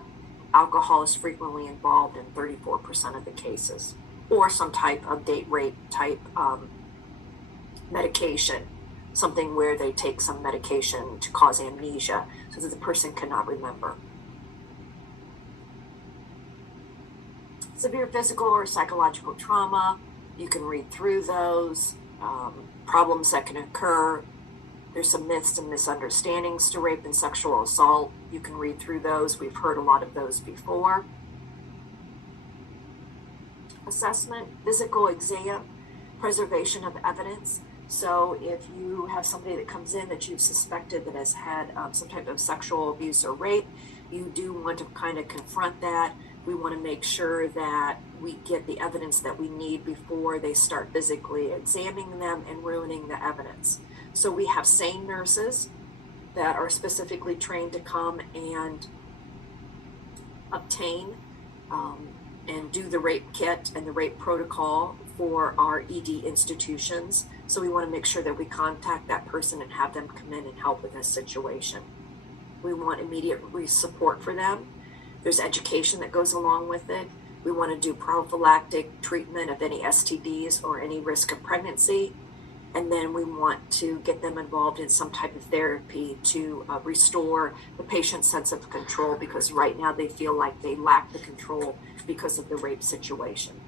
Alcohol is frequently involved in 34% of the cases, or some type of date rape type medication, something where they take some medication to cause amnesia so that the person cannot remember. Severe physical or psychological trauma, you can read through those, problems that can occur. There's some myths and misunderstandings to rape and sexual assault. You can read through those. We've heard a lot of those before. Assessment, physical exam, preservation of evidence. So if you have somebody that comes in that you've suspected that has had some type of sexual abuse or rape, you do want to kind of confront that. We want to make sure that we get the evidence that we need before they start physically examining them and ruining the evidence. So we have SANE nurses that are specifically trained to come and obtain and do the rape kit and the rape protocol for our ED institutions. So we want to make sure that we contact that person and have them come in and help with this situation. We want immediate support for them. There's education that goes along with it. We want to do prophylactic treatment of any STDs or any risk of pregnancy. And then we want to get them involved in some type of therapy to restore the patient's sense of control, because right now they feel like they lack the control because of the rape situation.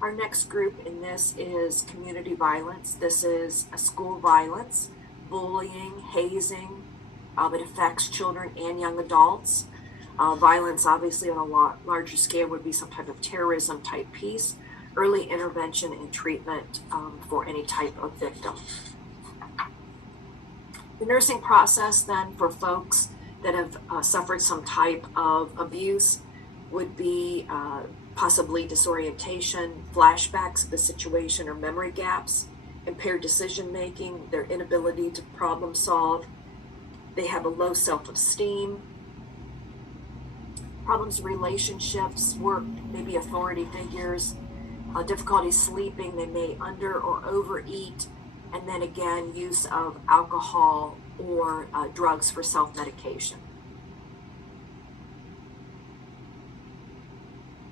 Our next group in this is community violence. This is a school violence, bullying, hazing. It affects children and young adults. Violence, obviously, on a lot larger scale would be some type of terrorism type piece. Early intervention and treatment for any type of victim. The nursing process then for folks that have suffered some type of abuse would be possibly disorientation, flashbacks of the situation or memory gaps, impaired decision making, their inability to problem solve. They have a low self-esteem, problems in relationships, work, maybe authority figures, difficulty sleeping. They may under or overeat, and then again, use of alcohol or drugs for self-medication.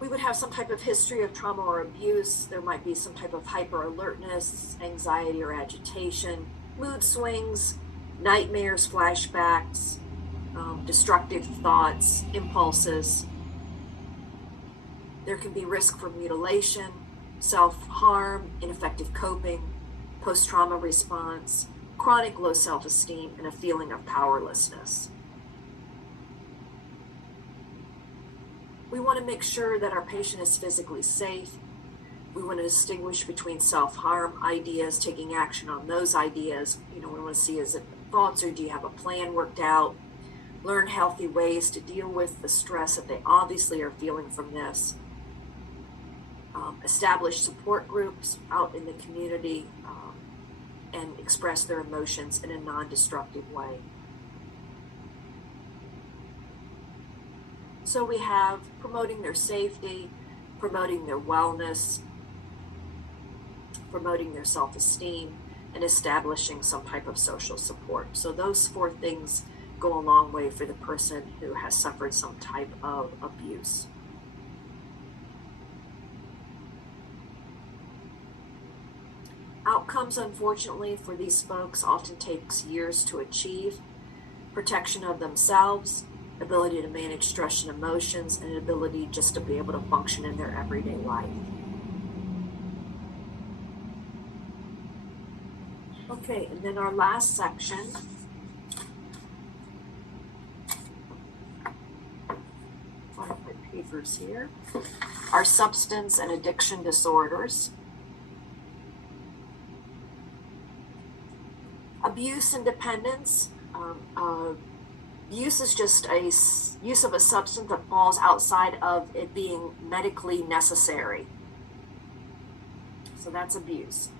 We would have some type of history of trauma or abuse. There might be some type of hyper alertness, anxiety or agitation, mood swings, nightmares, flashbacks, destructive thoughts, impulses. There can be risk for mutilation, self-harm, ineffective coping, post-trauma response, chronic low self-esteem, and a feeling of powerlessness. We want to make sure that our patient is physically safe. We want to distinguish between self-harm ideas, taking action on those ideas. We want to see, is it thoughts or do you have a plan worked out? Learn healthy ways to deal with the stress that they obviously are feeling from this. Establish support groups out in the community and express their emotions in a non-destructive way. So we have promoting their safety, promoting their wellness, promoting their self-esteem, and establishing some type of social support. So those 4 things go a long way for the person who has suffered some type of abuse. Outcomes, unfortunately, for these folks often takes years to achieve. Protection of themselves, ability to manage stress and emotions, and an ability just to be able to function in their everyday life. Okay, and then our last section. One of my papers here. Our substance and addiction disorders. Abuse and dependence. Use is just a use of a substance that falls outside of it being medically necessary. So that's abuse.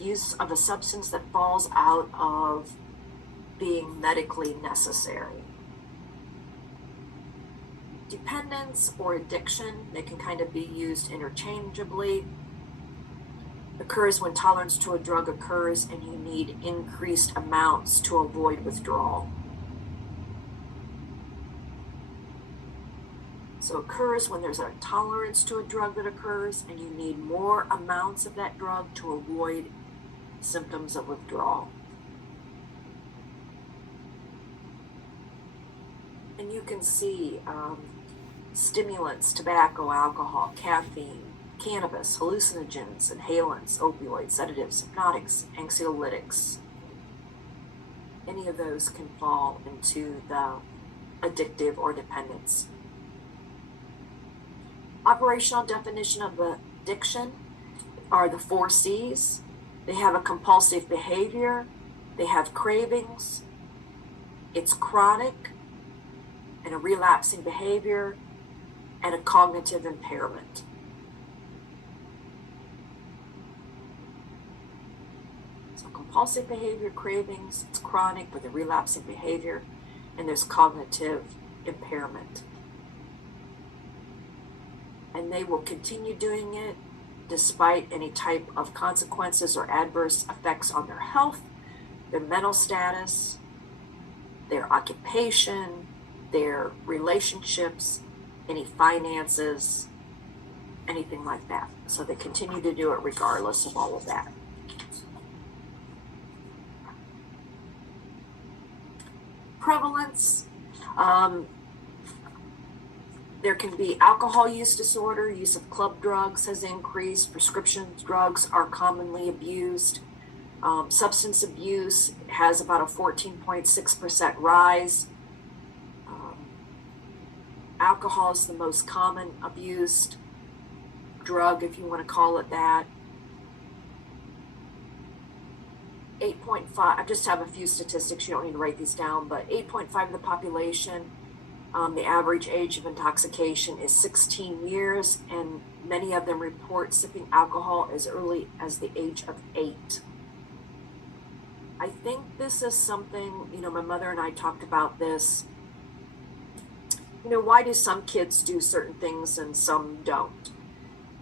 use of a substance that falls out of being medically necessary. Dependence or addiction, they can kind of be used interchangeably, occurs when tolerance to a drug occurs and you need increased amounts to avoid withdrawal. So occurs when there's a tolerance to a drug that occurs and you need more amounts of that drug to avoid symptoms of withdrawal. And you can see stimulants, tobacco, alcohol, caffeine, cannabis, hallucinogens, inhalants, opioids, sedatives, hypnotics, anxiolytics. Any of those can fall into the addictive or dependence. Operational definition of addiction are the 4 C's. They have a compulsive behavior, they have cravings, it's chronic, and a relapsing behavior, and a cognitive impairment. So compulsive behavior, cravings, it's chronic with a relapsing behavior, and there's cognitive impairment. And they will continue doing it despite any type of consequences or adverse effects on their health, their mental status, their occupation, their relationships, any finances, anything like that. So they continue to do it regardless of all of that. Prevalence. There can be alcohol use disorder, use of club drugs has increased, prescription drugs are commonly abused. Substance abuse has about a 14.6% rise. Alcohol is the most common abused drug, if you want to call it that. 8.5, I just have a few statistics, you don't need to write these down, but 8.5 of the population, the average age of intoxication is 16 years, and many of them report sipping alcohol as early as the age of 8. I think this is something, my mother and I talked about this. Why do some kids do certain things and some don't?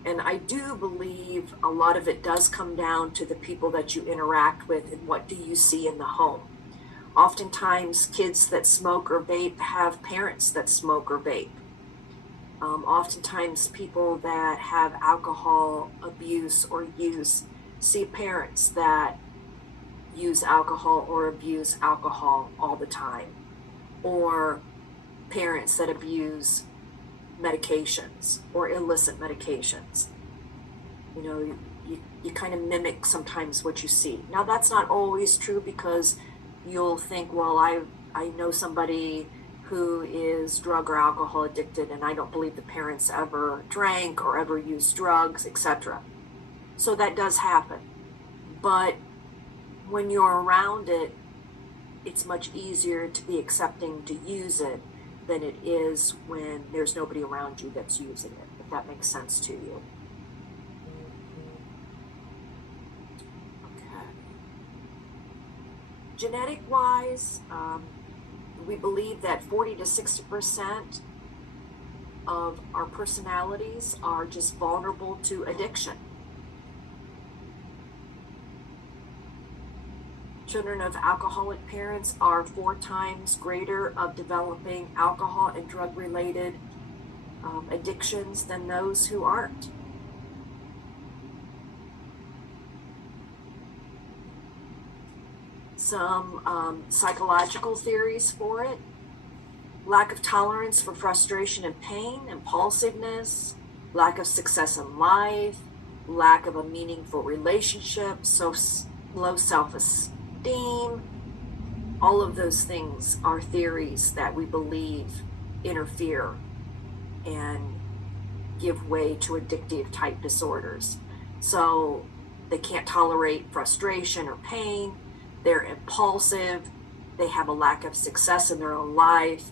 And I do believe a lot of it does come down to the people that you interact with and what do you see in the home. Oftentimes, kids that smoke or vape have parents that smoke or vape. Oftentimes, people that have alcohol abuse or use see parents that use alcohol or abuse alcohol all the time, or parents that abuse medications or illicit medications. You kind of mimic sometimes what you see. Now, that's not always true, because you'll think, well, I know somebody who is drug or alcohol addicted, and I don't believe the parents ever drank or ever used drugs, etc. So that does happen. But when you're around it, it's much easier to be accepting to use it than it is when there's nobody around you that's using it, if that makes sense to you. Okay. Genetic-wise, we believe that 40 to 60% of our personalities are just vulnerable to addiction. Children of alcoholic parents are 4 times greater of developing alcohol and drug-related addictions than those who aren't. Some psychological theories for it: lack of tolerance for frustration and pain, impulsiveness, lack of success in life, lack of a meaningful relationship, so low self-esteem. All of those things are theories that we believe interfere and give way to addictive type disorders. So they can't tolerate frustration or pain, they're impulsive, they have a lack of success in their own life,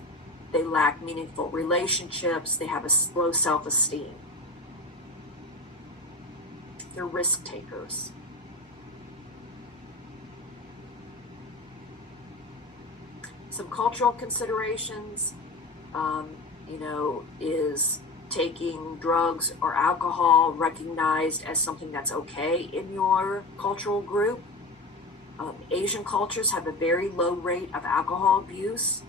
they lack meaningful relationships, they have a low self-esteem. They're risk takers. Some cultural considerations, is taking drugs or alcohol recognized as something that's okay in your cultural group. Asian cultures have a very low rate of alcohol abuse.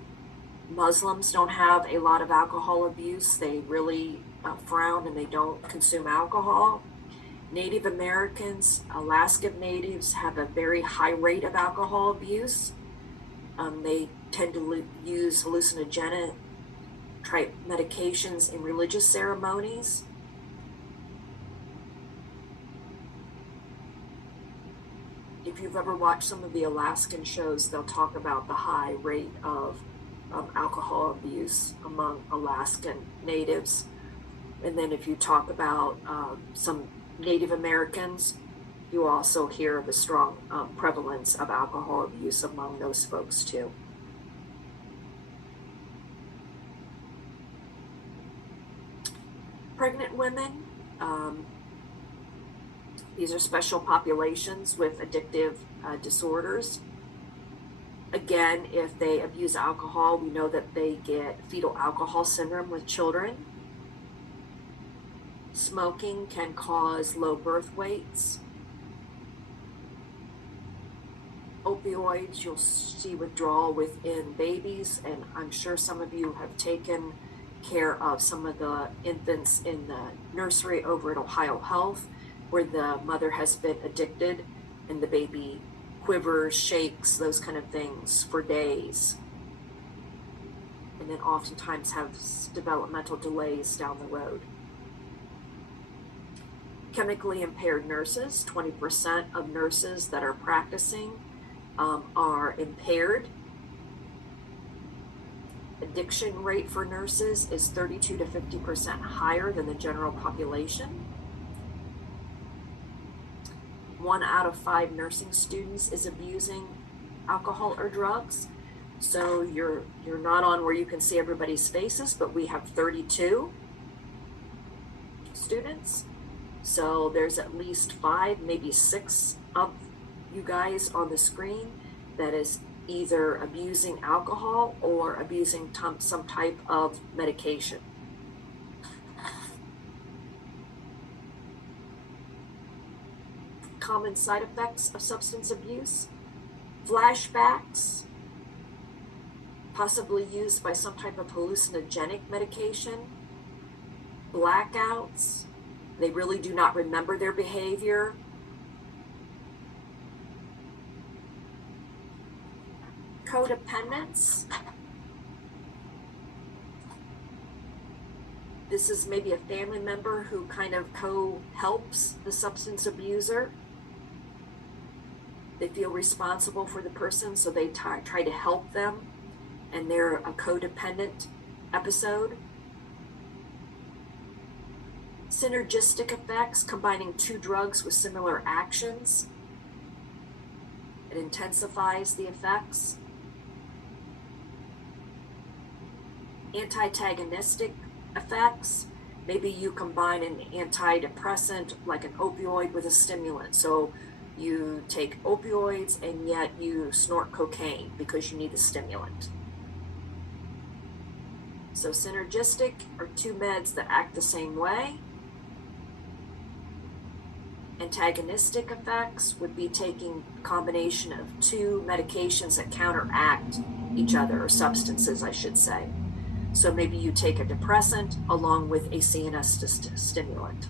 Muslims don't have a lot of alcohol abuse. They really frown and they don't consume alcohol. Native Americans, Alaska Natives have a very high rate of alcohol abuse. They tend to use hallucinogenic type medications in religious ceremonies. If you've ever watched some of the Alaskan shows, they'll talk about the high rate of alcohol abuse among Alaskan natives. And then if you talk about some Native Americans, you also hear the strong prevalence of alcohol abuse among those folks too. Pregnant women, these are special populations with addictive disorders. Again, if they abuse alcohol, we know that they get fetal alcohol syndrome with children. Smoking can cause low birth weights. Opioids, you'll see withdrawal within babies, and I'm sure some of you have taken care of some of the infants in the nursery over at Ohio Health, where the mother has been addicted and the baby quivers, shakes, those kind of things for days. And then oftentimes have developmental delays down the road. Chemically impaired nurses, 20% of nurses that are practicing are impaired. Addiction rate for nurses is 32 to 50% higher than the general population. 1 out of 5 nursing students is abusing alcohol or drugs. So you're not on where you can see everybody's faces, but we have 32 students. So there's at least 5, maybe 6 of you guys on the screen that is either abusing alcohol or abusing some type of medication. Common side effects of substance abuse: flashbacks, possibly used by some type of hallucinogenic medication, blackouts, they really do not remember their behavior. Codependence. This is maybe a family member who kind of co-helps the substance abuser. They feel responsible for the person, so they try to help them, and they're a codependent episode. Synergistic effects, combining 2 drugs with similar actions. It intensifies the effects. Antitagonistic effects. Maybe you combine an antidepressant like an opioid with a stimulant. So you take opioids and yet you snort cocaine because you need the stimulant. So synergistic are 2 meds that act the same way. Antagonistic effects would be taking a combination of 2 medications that counteract each other, or substances, I should say. So maybe you take a depressant along with a CNS stimulant.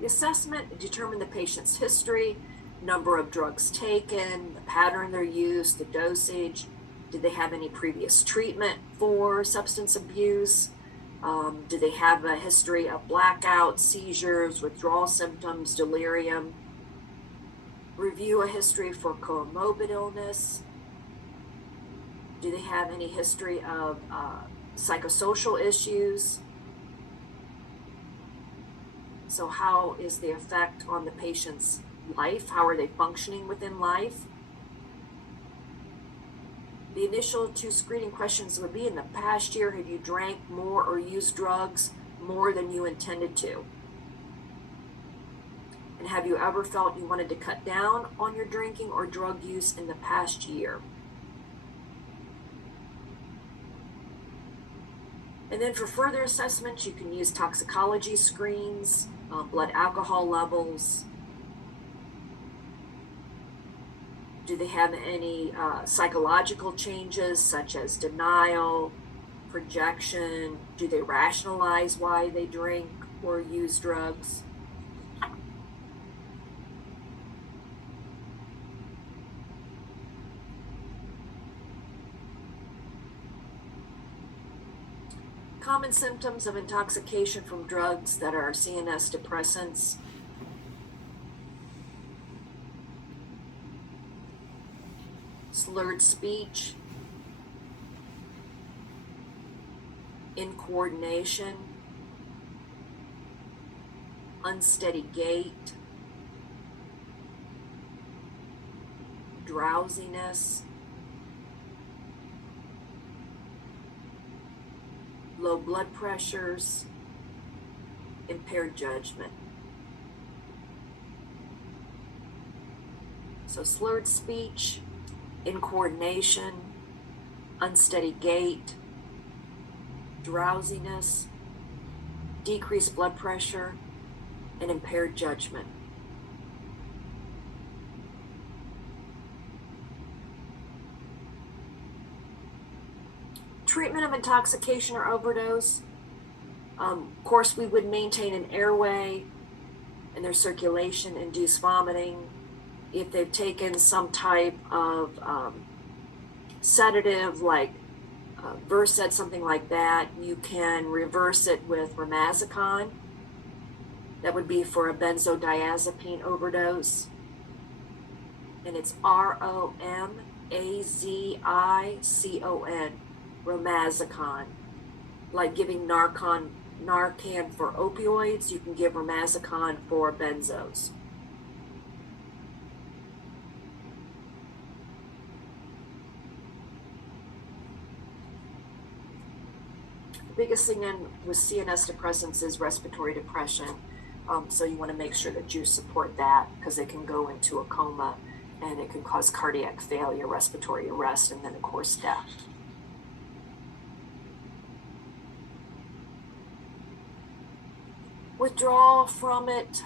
The assessment determine the patient's history, number of drugs taken, the pattern they're used, the dosage. Did they have any previous treatment for substance abuse? Do they have a history of blackouts, seizures, withdrawal symptoms, delirium? Review a history for comorbid illness. Do they have any history of psychosocial issues? So how is the effect on the patient's life? How are they functioning within life? The initial 2 screening questions would be: in the past year, have you drank more or used drugs more than you intended to? And have you ever felt you wanted to cut down on your drinking or drug use in the past year? And then for further assessments, you can use toxicology screens, blood alcohol levels. Do they have any psychological changes such as denial, projection? Do they rationalize why they drink or use drugs? Common symptoms of intoxication from drugs that are CNS depressants. Slurred speech, incoordination, unsteady gait, drowsiness, low blood pressures, impaired judgment. So slurred speech, incoordination, unsteady gait, drowsiness, decreased blood pressure, and impaired judgment. Treatment of intoxication or overdose. Of course, we would maintain an airway and their circulation, induce vomiting. If they've taken some type of sedative like Versed, something like that, you can reverse it with Romazicon. That would be for a benzodiazepine overdose. And it's Romazicon, Romazicon. Like giving Narcan for opioids, you can give Romazicon for benzos. The biggest thing then with CNS depressants is respiratory depression. So you want to make sure that you support that because it can go into a coma and it can cause cardiac failure, respiratory arrest, and then of course death. Withdrawal from it.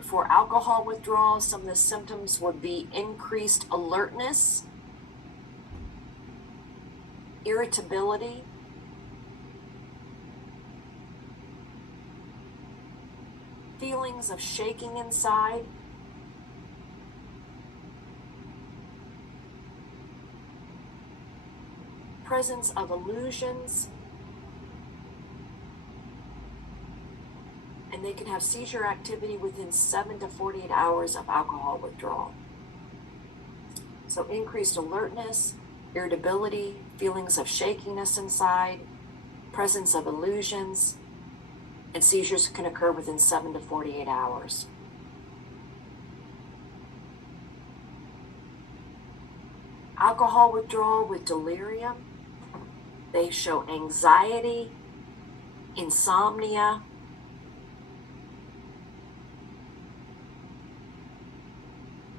For alcohol withdrawal, some of the symptoms would be increased alertness, irritability, feelings of shaking inside, presence of illusions, and they can have seizure activity within 7 to 48 hours of alcohol withdrawal. So increased alertness, irritability, feelings of shakiness inside, presence of illusions, and seizures can occur within 7 to 48 hours. Alcohol withdrawal with delirium. They show anxiety, insomnia,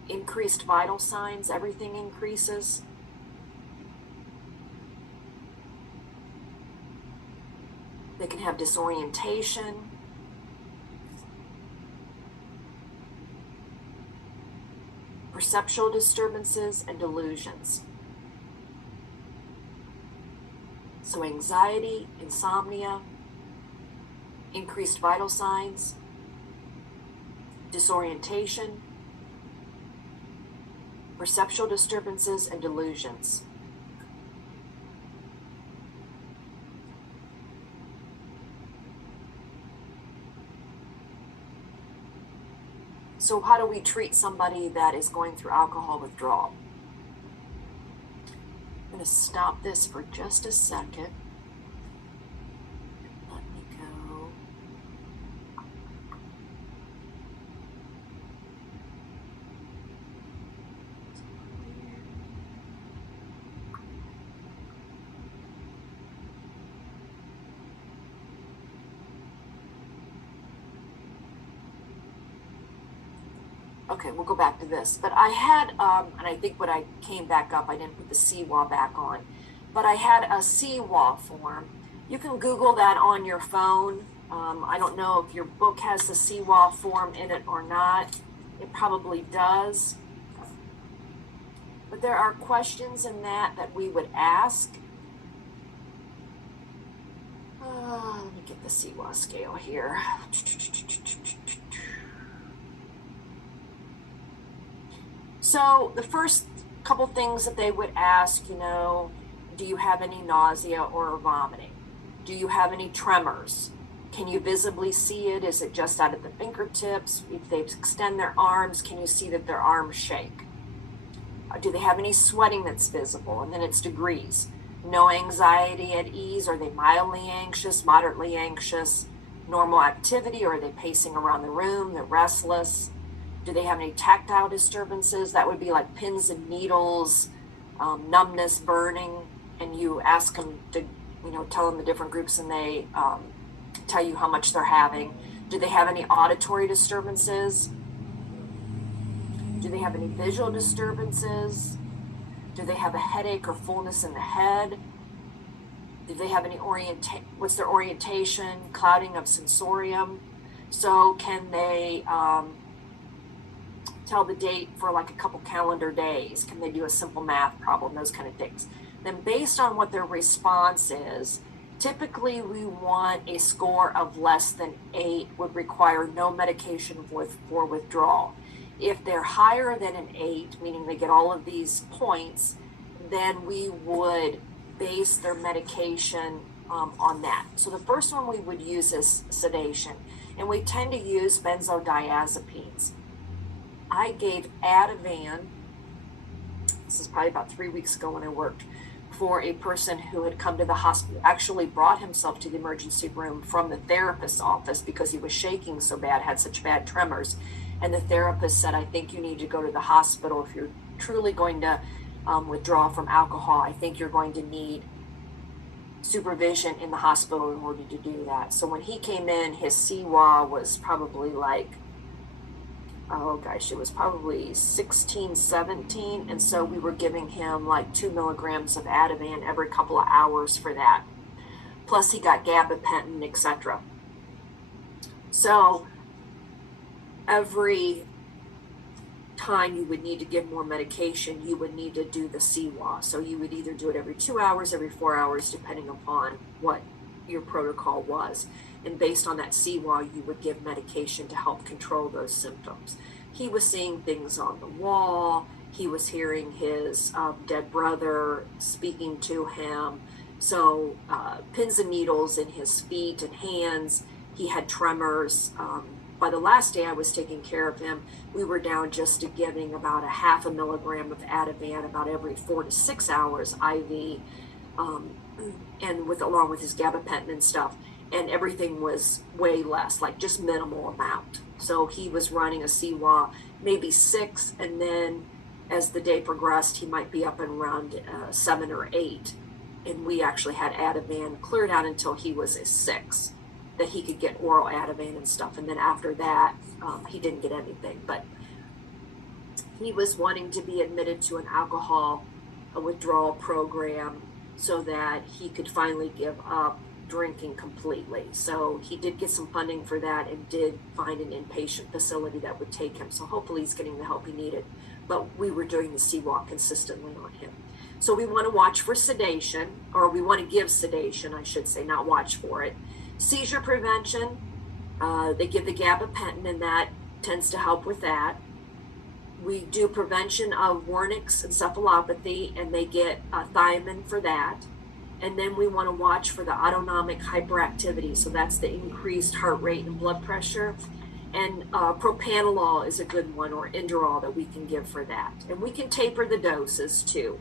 increased vital signs, everything increases. They can have disorientation, perceptual disturbances, and delusions. So anxiety, insomnia, increased vital signs, disorientation, perceptual disturbances, and delusions. So how do we treat somebody that is going through alcohol withdrawal? I'm going to stop this for just a second. Let me go. Okay, we'll go back to this. But I had, and I think when I came back up, I didn't put the CWA back on, but I had a CWA form. You can Google that on your phone. I don't know if your book has the CWA form in it or not. It probably does. But there are questions in that we would ask. Let me get the CWA scale here. So the first couple things that they would ask, do you have any nausea or vomiting? Do you have any tremors? Can you visibly see it? Is it just out at the fingertips? If they extend their arms, can you see that their arms shake? Do they have any sweating that's visible? And then it's degrees. No anxiety at ease. Are they mildly anxious, moderately anxious, normal activity, or are they pacing around the room? They're restless. Do they have any tactile disturbances? That would be like pins and needles, numbness, burning, and you ask them to, tell them the different groups, and they tell you how much they're having. Do they have any auditory disturbances? Do they have any visual disturbances? Do they have a headache or fullness in the head? Do they have any what's their orientation, clouding of sensorium? So can they tell the date for like a couple calendar days? Can they do a simple math problem? Those kind of things. Then based on what their response is, typically we want a score of less than 8 would require no medication for withdrawal. If they're higher than an 8, meaning they get all of these points, then we would base their medication on that. So the first one we would use is sedation, and we tend to use benzodiazepines. I gave Ativan, this is probably about 3 weeks ago when I worked, for a person who had come to the hospital, actually brought himself to the emergency room from the therapist's office because he was shaking so bad, had such bad tremors. And the therapist said, I think you need to go to the hospital if you're truly going to withdraw from alcohol. I think you're going to need supervision in the hospital in order to do that. So when he came in, his CWA was probably like, it was probably 16, 17. And so we were giving him like 2 milligrams of Ativan every couple of hours for that. Plus he got gabapentin, etc. So every time you would need to give more medication, you would need to do the CWA. So you would either do it every 2 hours, every 4 hours, depending upon what your protocol was. And based on that CWA, you would give medication to help control those symptoms. He was seeing things on the wall. He was hearing his dead brother speaking to him. So pins and needles in his feet and hands. He had tremors. By the last day I was taking care of him, we were down just to giving about 0.5 milligram of Ativan about every 4 to 6 hours IV, and along with his gabapentin and stuff. And everything was way less, like just minimal amount. So he was running a CWA maybe 6, and then as the day progressed, he might be up and around 7 or 8. And we actually had Ativan cleared out until he was a 6, that he could get oral Ativan and stuff. And then after that, he didn't get anything. But he was wanting to be admitted to an alcohol withdrawal program so that he could finally give up drinking completely. So he did get some funding for that and did find an inpatient facility that would take him. So hopefully he's getting the help he needed. But we were doing the CWA consistently on him. So we want to watch for sedation, or we want to give sedation, I should say, not watch for it. Seizure prevention, they give the gabapentin, and that tends to help with that. We do prevention of Wernicke's encephalopathy, and they get thiamine for that. And then we want to watch for the autonomic hyperactivity. So that's the increased heart rate and blood pressure. And propranolol is a good one, or Inderal, that we can give for that. And we can taper the doses too,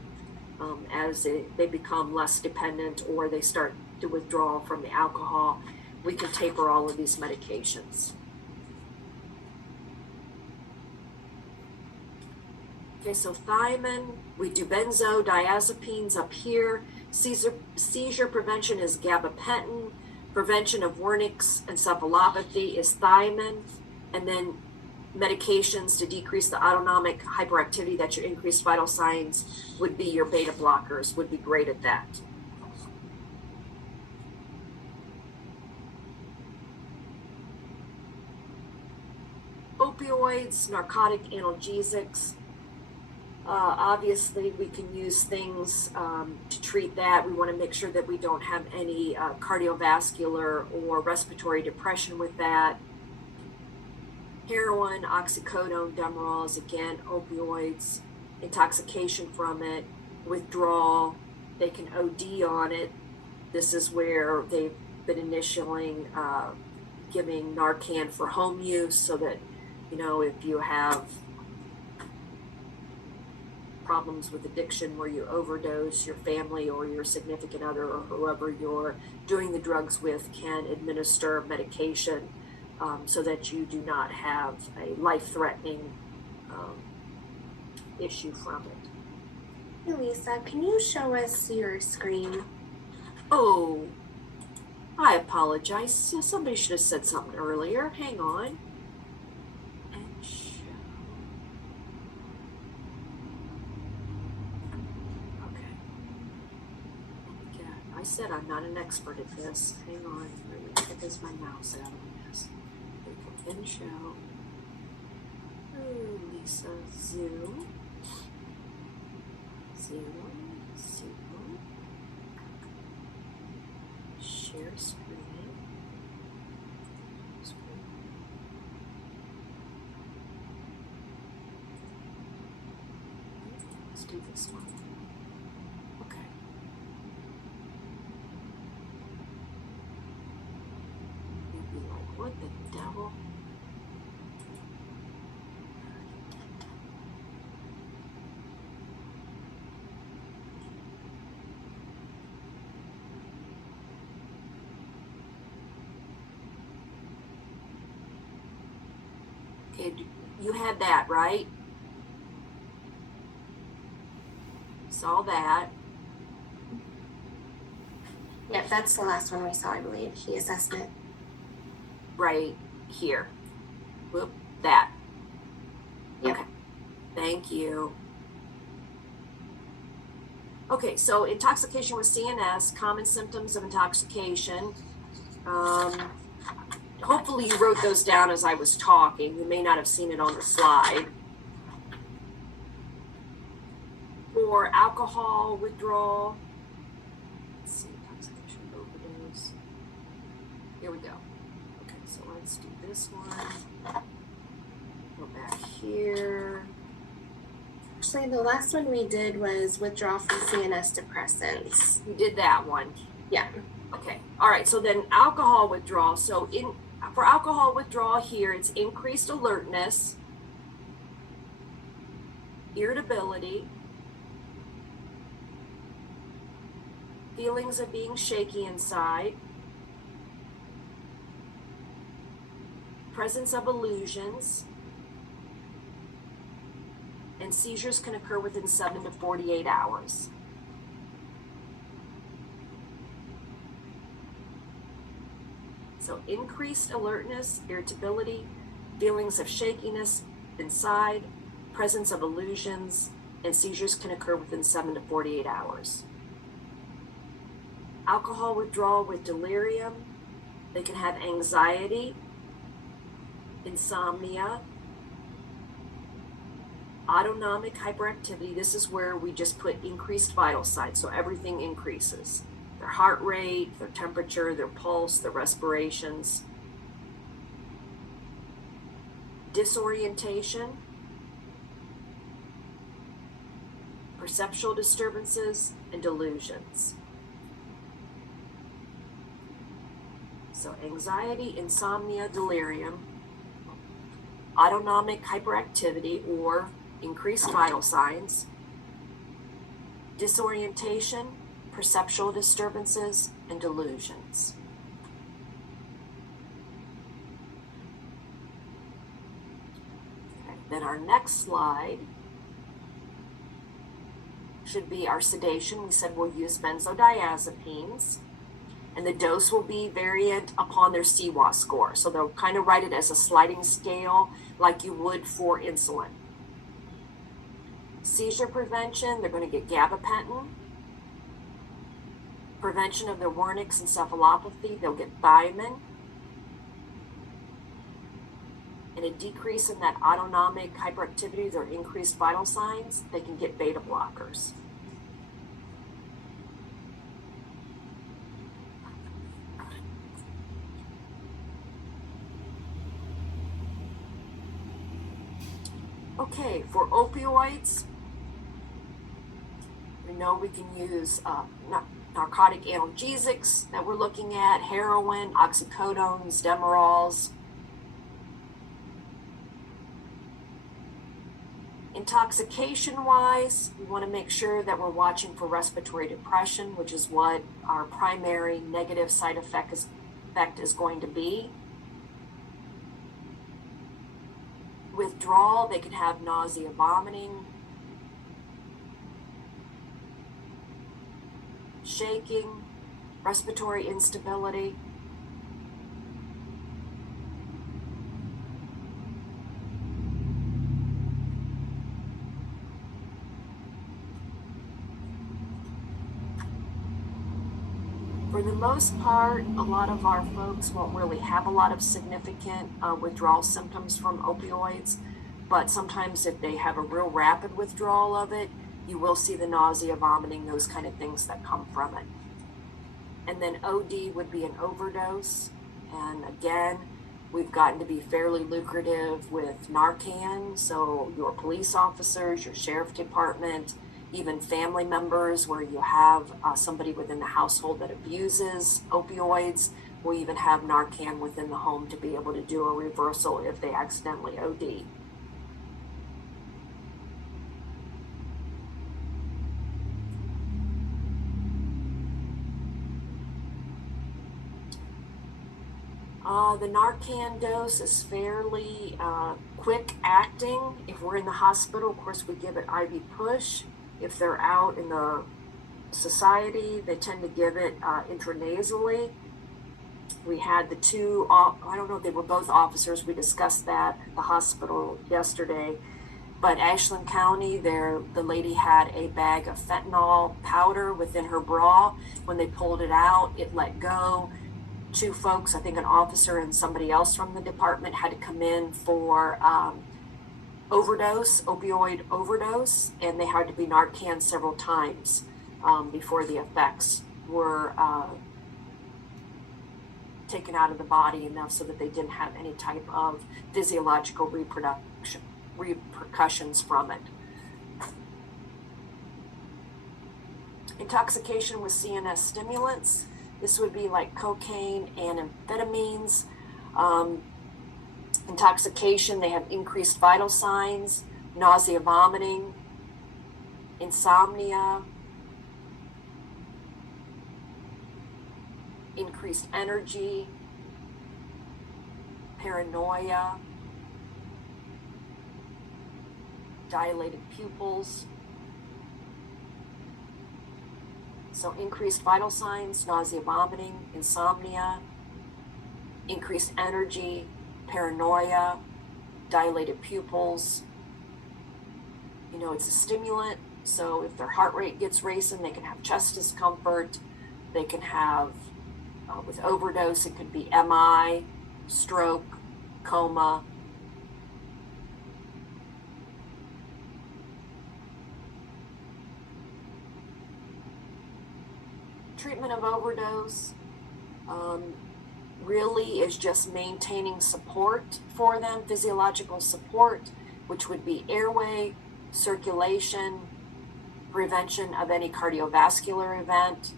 as they become less dependent or they start to withdraw from the alcohol. We can taper all of these medications. Okay, so thiamine, we do benzodiazepines up here. Seizure prevention is gabapentin. Prevention of Wernicke's encephalopathy is thiamine. And then medications to decrease the autonomic hyperactivity, that's your increased vital signs, would be your beta blockers, would be great at that. Opioids, narcotic analgesics. Obviously, we can use things to treat that. We want to make sure that we don't have any cardiovascular or respiratory depression with that. Heroin, oxycodone, Demerol is again opioids, intoxication from it, withdrawal. They can OD on it. This is where they've been initialing giving Narcan for home use so that, you know, if you have problems with addiction where you overdose, your family or your significant other or whoever you're doing the drugs with can administer medication so that you do not have a life-threatening issue from it. Hey Lisa, can you show us your screen? Oh, I apologize. Somebody should have said something earlier. Hang on. And show. Okay. Yeah, I said I'm not an expert at this. Hang on. Let me get this my mouse out of this. And show. Oh, Lisa, zoom. Zoom. Zoom. Share screen. Let's do this one. Okay. You'd be like, what the devil? Okay, you had that, right? Saw that. Yep, that's the last one we saw, I believe. The assessment. Right here. Whoop, that. Yep. Okay, thank you. Okay, so intoxication with CNS, common symptoms of intoxication. Hopefully you wrote those down as I was talking. You may not have seen it on the slide. For alcohol withdrawal, let's see, intoxication overdose. Here we go. Okay, so let's do this one. Go back here. Actually, the last one we did was withdraw from CNS depressants. We did that one. Yeah. Okay, all right, so then alcohol withdrawal. So for alcohol withdrawal here, it's increased alertness, irritability, feelings of being shaky inside, presence of illusions, and seizures can occur within 7 to 48 hours. So increased alertness, irritability, feelings of shakiness inside, presence of illusions, and seizures can occur within 7 to 48 hours. Alcohol withdrawal with delirium, they can have anxiety, insomnia, autonomic hyperactivity. This is where we just put increased vital signs, so everything increases. Their heart rate, their temperature, their pulse, their respirations. Disorientation, perceptual disturbances, and delusions. So anxiety, insomnia, delirium, autonomic hyperactivity or increased vital signs, disorientation, perceptual disturbances, and delusions. Okay, then our next slide should be our sedation. We said we'll use benzodiazepines. And the dose will be variant upon their CWAS score. So they'll kind of write it as a sliding scale like you would for insulin. Seizure prevention, they're going to get gabapentin. Prevention of their Wernicke's encephalopathy, they'll get thiamine. And a decrease in that autonomic hyperactivities or increased vital signs, they can get beta blockers. Okay, for opioids, we know we can use narcotic analgesics that we're looking at, heroin, oxycodones, Demerols. Intoxication-wise, we want to make sure that we're watching for respiratory depression, which is what our primary negative side effect is going to be. Withdrawal, they can have nausea, vomiting, shaking, respiratory instability. For the most part, a lot of our folks won't really have a lot of significant withdrawal symptoms from opioids, but sometimes if they have a real rapid withdrawal of it, you will see the nausea, vomiting, those kind of things that come from it. And then OD would be an overdose. And again, we've gotten to be fairly lucrative with Narcan. So your police officers, your sheriff department, even family members where you have somebody within the household that abuses opioids, will even have Narcan within the home to be able to do a reversal if they accidentally OD. The Narcan dose is fairly quick acting. If we're in the hospital, of course, we give it IV push. If they're out in the society, they tend to give it intranasally. We had the two, I don't know if they were both officers, we discussed that at the hospital yesterday. But Ashland County, the lady had a bag of fentanyl powder within her bra. When they pulled it out, it let go. Two folks, I think an officer and somebody else from the department, had to come in for opioid overdose, and they had to be Narcan several times before the effects were taken out of the body enough so that they didn't have any type of physiological repercussions from it. Intoxication with CNS stimulants. This would be like cocaine and amphetamines. Intoxication, they have increased vital signs, nausea, vomiting, insomnia, increased energy, paranoia, dilated pupils. So increased vital signs, nausea, vomiting, insomnia, increased energy, paranoia, dilated pupils. You know, it's a stimulant, so if their heart rate gets racing, they can have chest discomfort. They can have, with overdose, it could be MI, stroke, coma. Treatment of overdose really is just maintaining support for them, physiological support, which would be airway, circulation, prevention of any cardiovascular event.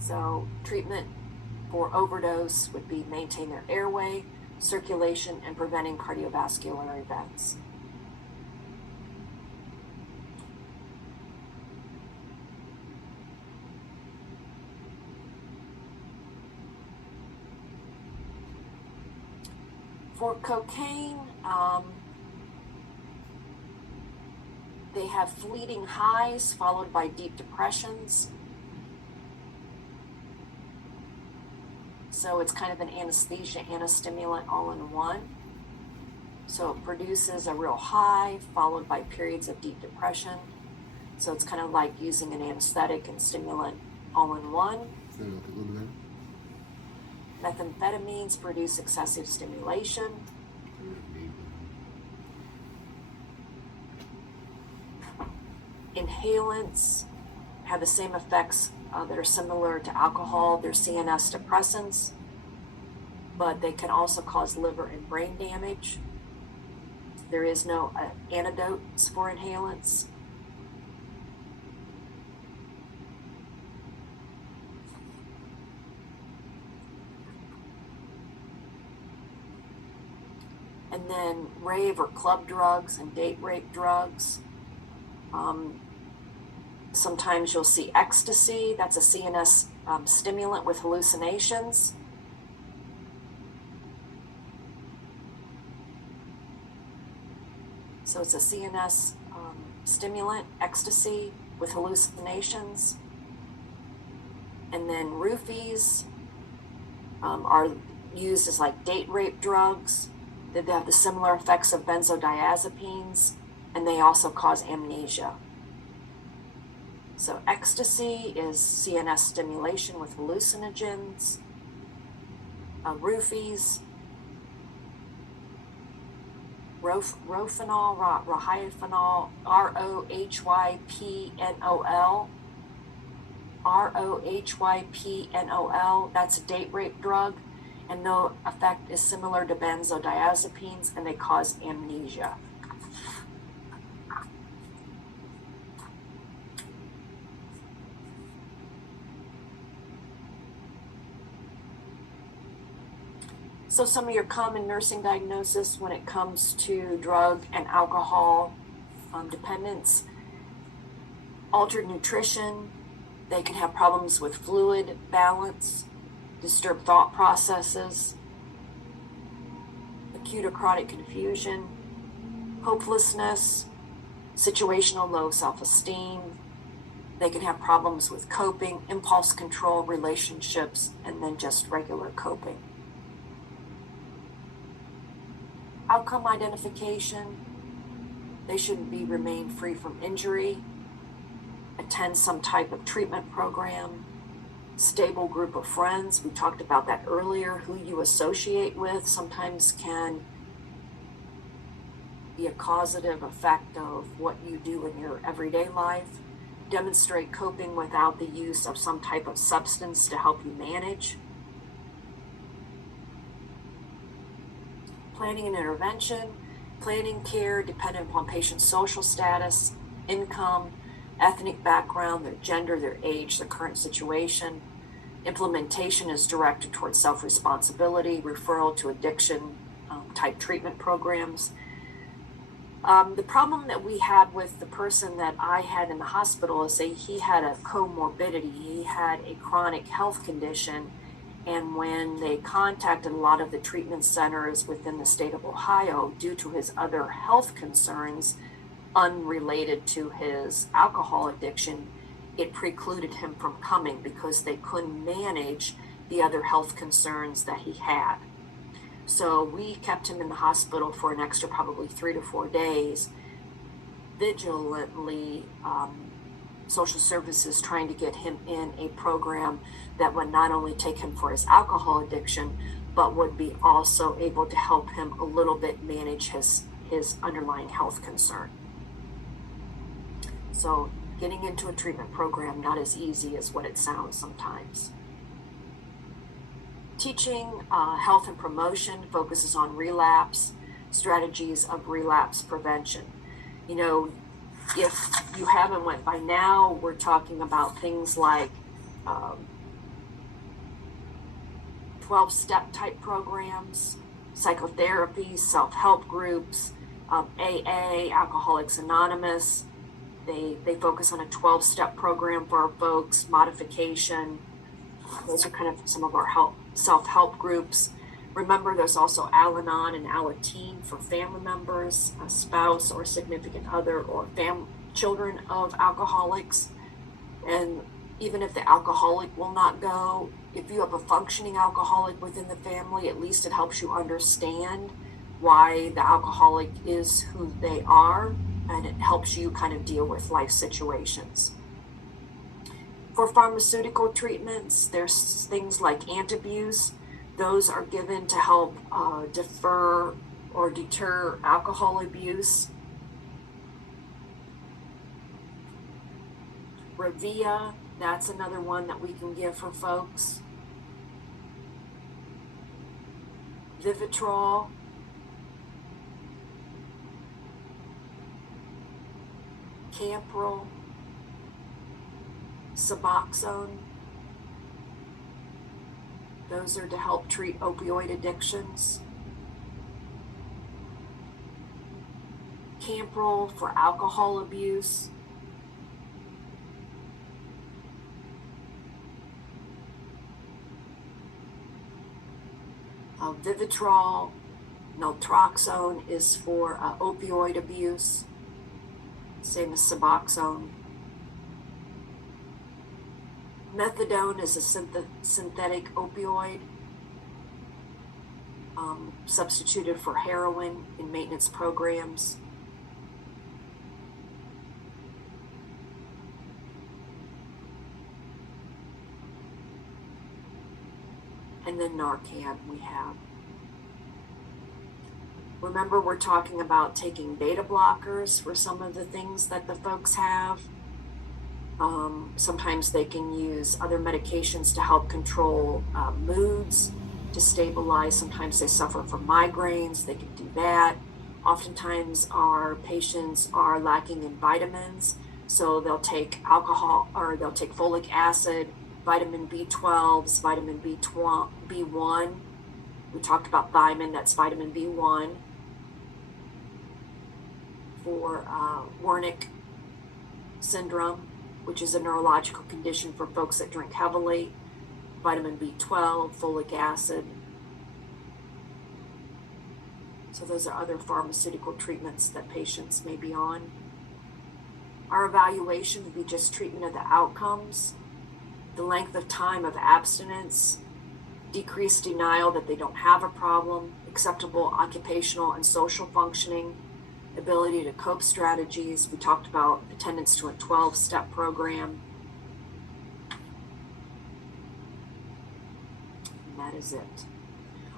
So treatment for overdose would be maintain their airway, circulation, and preventing cardiovascular events. For cocaine, have fleeting highs followed by deep depressions. So it's kind of an anesthesia and a stimulant all in one. So it produces a real high followed by periods of deep depression. So it's kind of like using an anesthetic and stimulant all in one. Say that a little bit. Methamphetamines produce excessive stimulation. Inhalants have the same effects that are similar to alcohol. They're CNS depressants, but they can also cause liver and brain damage. There is no antidotes for inhalants. And then rave or club drugs and date rape drugs. Sometimes you'll see ecstasy. That's a CNS stimulant with hallucinations. So it's a CNS stimulant, ecstasy with hallucinations. And then roofies are used as like date rape drugs. They have the similar effects of benzodiazepines, and they also cause amnesia. So ecstasy is CNS stimulation with hallucinogens. Roofies, rohypnol, ROHYPNOL, that's a date rape drug, and the effect is similar to benzodiazepines, and they cause amnesia. So some of your common nursing diagnosis when it comes to drug and alcohol dependence: altered nutrition. They can have problems with fluid balance, disturbed thought processes, acute or chronic confusion, hopelessness, situational low self-esteem. They can have problems with coping, impulse control, relationships, and then just regular coping. Outcome identification: they should remain free from injury, attend some type of treatment program, stable group of friends. We talked about that earlier. Who you associate with sometimes can be a causative effect of what you do in your everyday life. Demonstrate coping without the use of some type of substance to help you manage. Planning and intervention: planning care dependent upon patient's social status, income, ethnic background, their gender, their age, their current situation. Implementation is directed towards self-responsibility, referral to addiction type treatment programs. The problem that we had with the person that I had in the hospital is he had a comorbidity. He had a chronic health condition. And when they contacted a lot of the treatment centers within the state of Ohio, due to his other health concerns unrelated to his alcohol addiction, it precluded him from coming because they couldn't manage the other health concerns that he had. So we kept him in the hospital for an extra probably 3 to 4 days, vigilantly, social services trying to get him in a program that would not only take him for his alcohol addiction, but would be also able to help him a little bit manage his underlying health concern. So getting into a treatment program, not as easy as what it sounds sometimes. Teaching health and promotion focuses on relapse, strategies of relapse prevention. You know, if you haven't went by now, we're talking about things like 12-step type programs, psychotherapy, self-help groups, AA, Alcoholics Anonymous. They focus on a 12-step program for our folks, modification. Those are kind of some of our self-help groups. Remember, there's also Al-Anon and Alateen for family members, a spouse or significant other, or children of alcoholics, and even if the alcoholic will not go, if you have a functioning alcoholic within the family, at least it helps you understand why the alcoholic is who they are, and it helps you kind of deal with life situations. For pharmaceutical treatments, there's things like antabuse. Those are given to help defer or deter alcohol abuse. Revia, that's another one that we can give for folks. Vivitrol. Campril. Suboxone. Those are to help treat opioid addictions. Campril for alcohol abuse. Vivitrol, naltrexone is for opioid abuse, same as Suboxone. Methadone is a synthetic opioid substituted for heroin in maintenance programs. And then Narcan we have. Remember, we're talking about taking beta blockers for some of the things that the folks have. Sometimes they can use other medications to help control moods, to stabilize. Sometimes they suffer from migraines, they can do that. Oftentimes our patients are lacking in vitamins, so they'll take alcohol, or they'll take folic acid, vitamin B12s, vitamin B1. We talked about thiamine, that's vitamin B1. For Wernicke syndrome, which is a neurological condition for folks that drink heavily, vitamin B12, folic acid. So those are other pharmaceutical treatments that patients may be on. Our evaluation would be just treatment of the outcomes, the length of time of abstinence, decreased denial that they don't have a problem, acceptable occupational and social functioning, ability to cope strategies. We talked about attendance to a 12-step program. And that is it.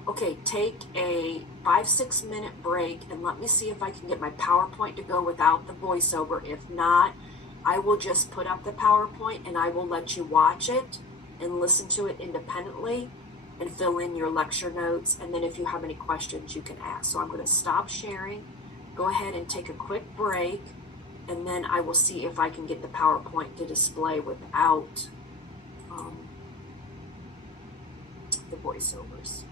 Okay, take a 5-6 minute break and let me see if I can get my PowerPoint to go without the voiceover. If not, I will just put up the PowerPoint and I will let you watch it and listen to it independently and fill in your lecture notes. And then if you have any questions, you can ask. So I'm going to stop sharing. Go ahead and take a quick break, and then I will see if I can get the PowerPoint to display without the voiceovers.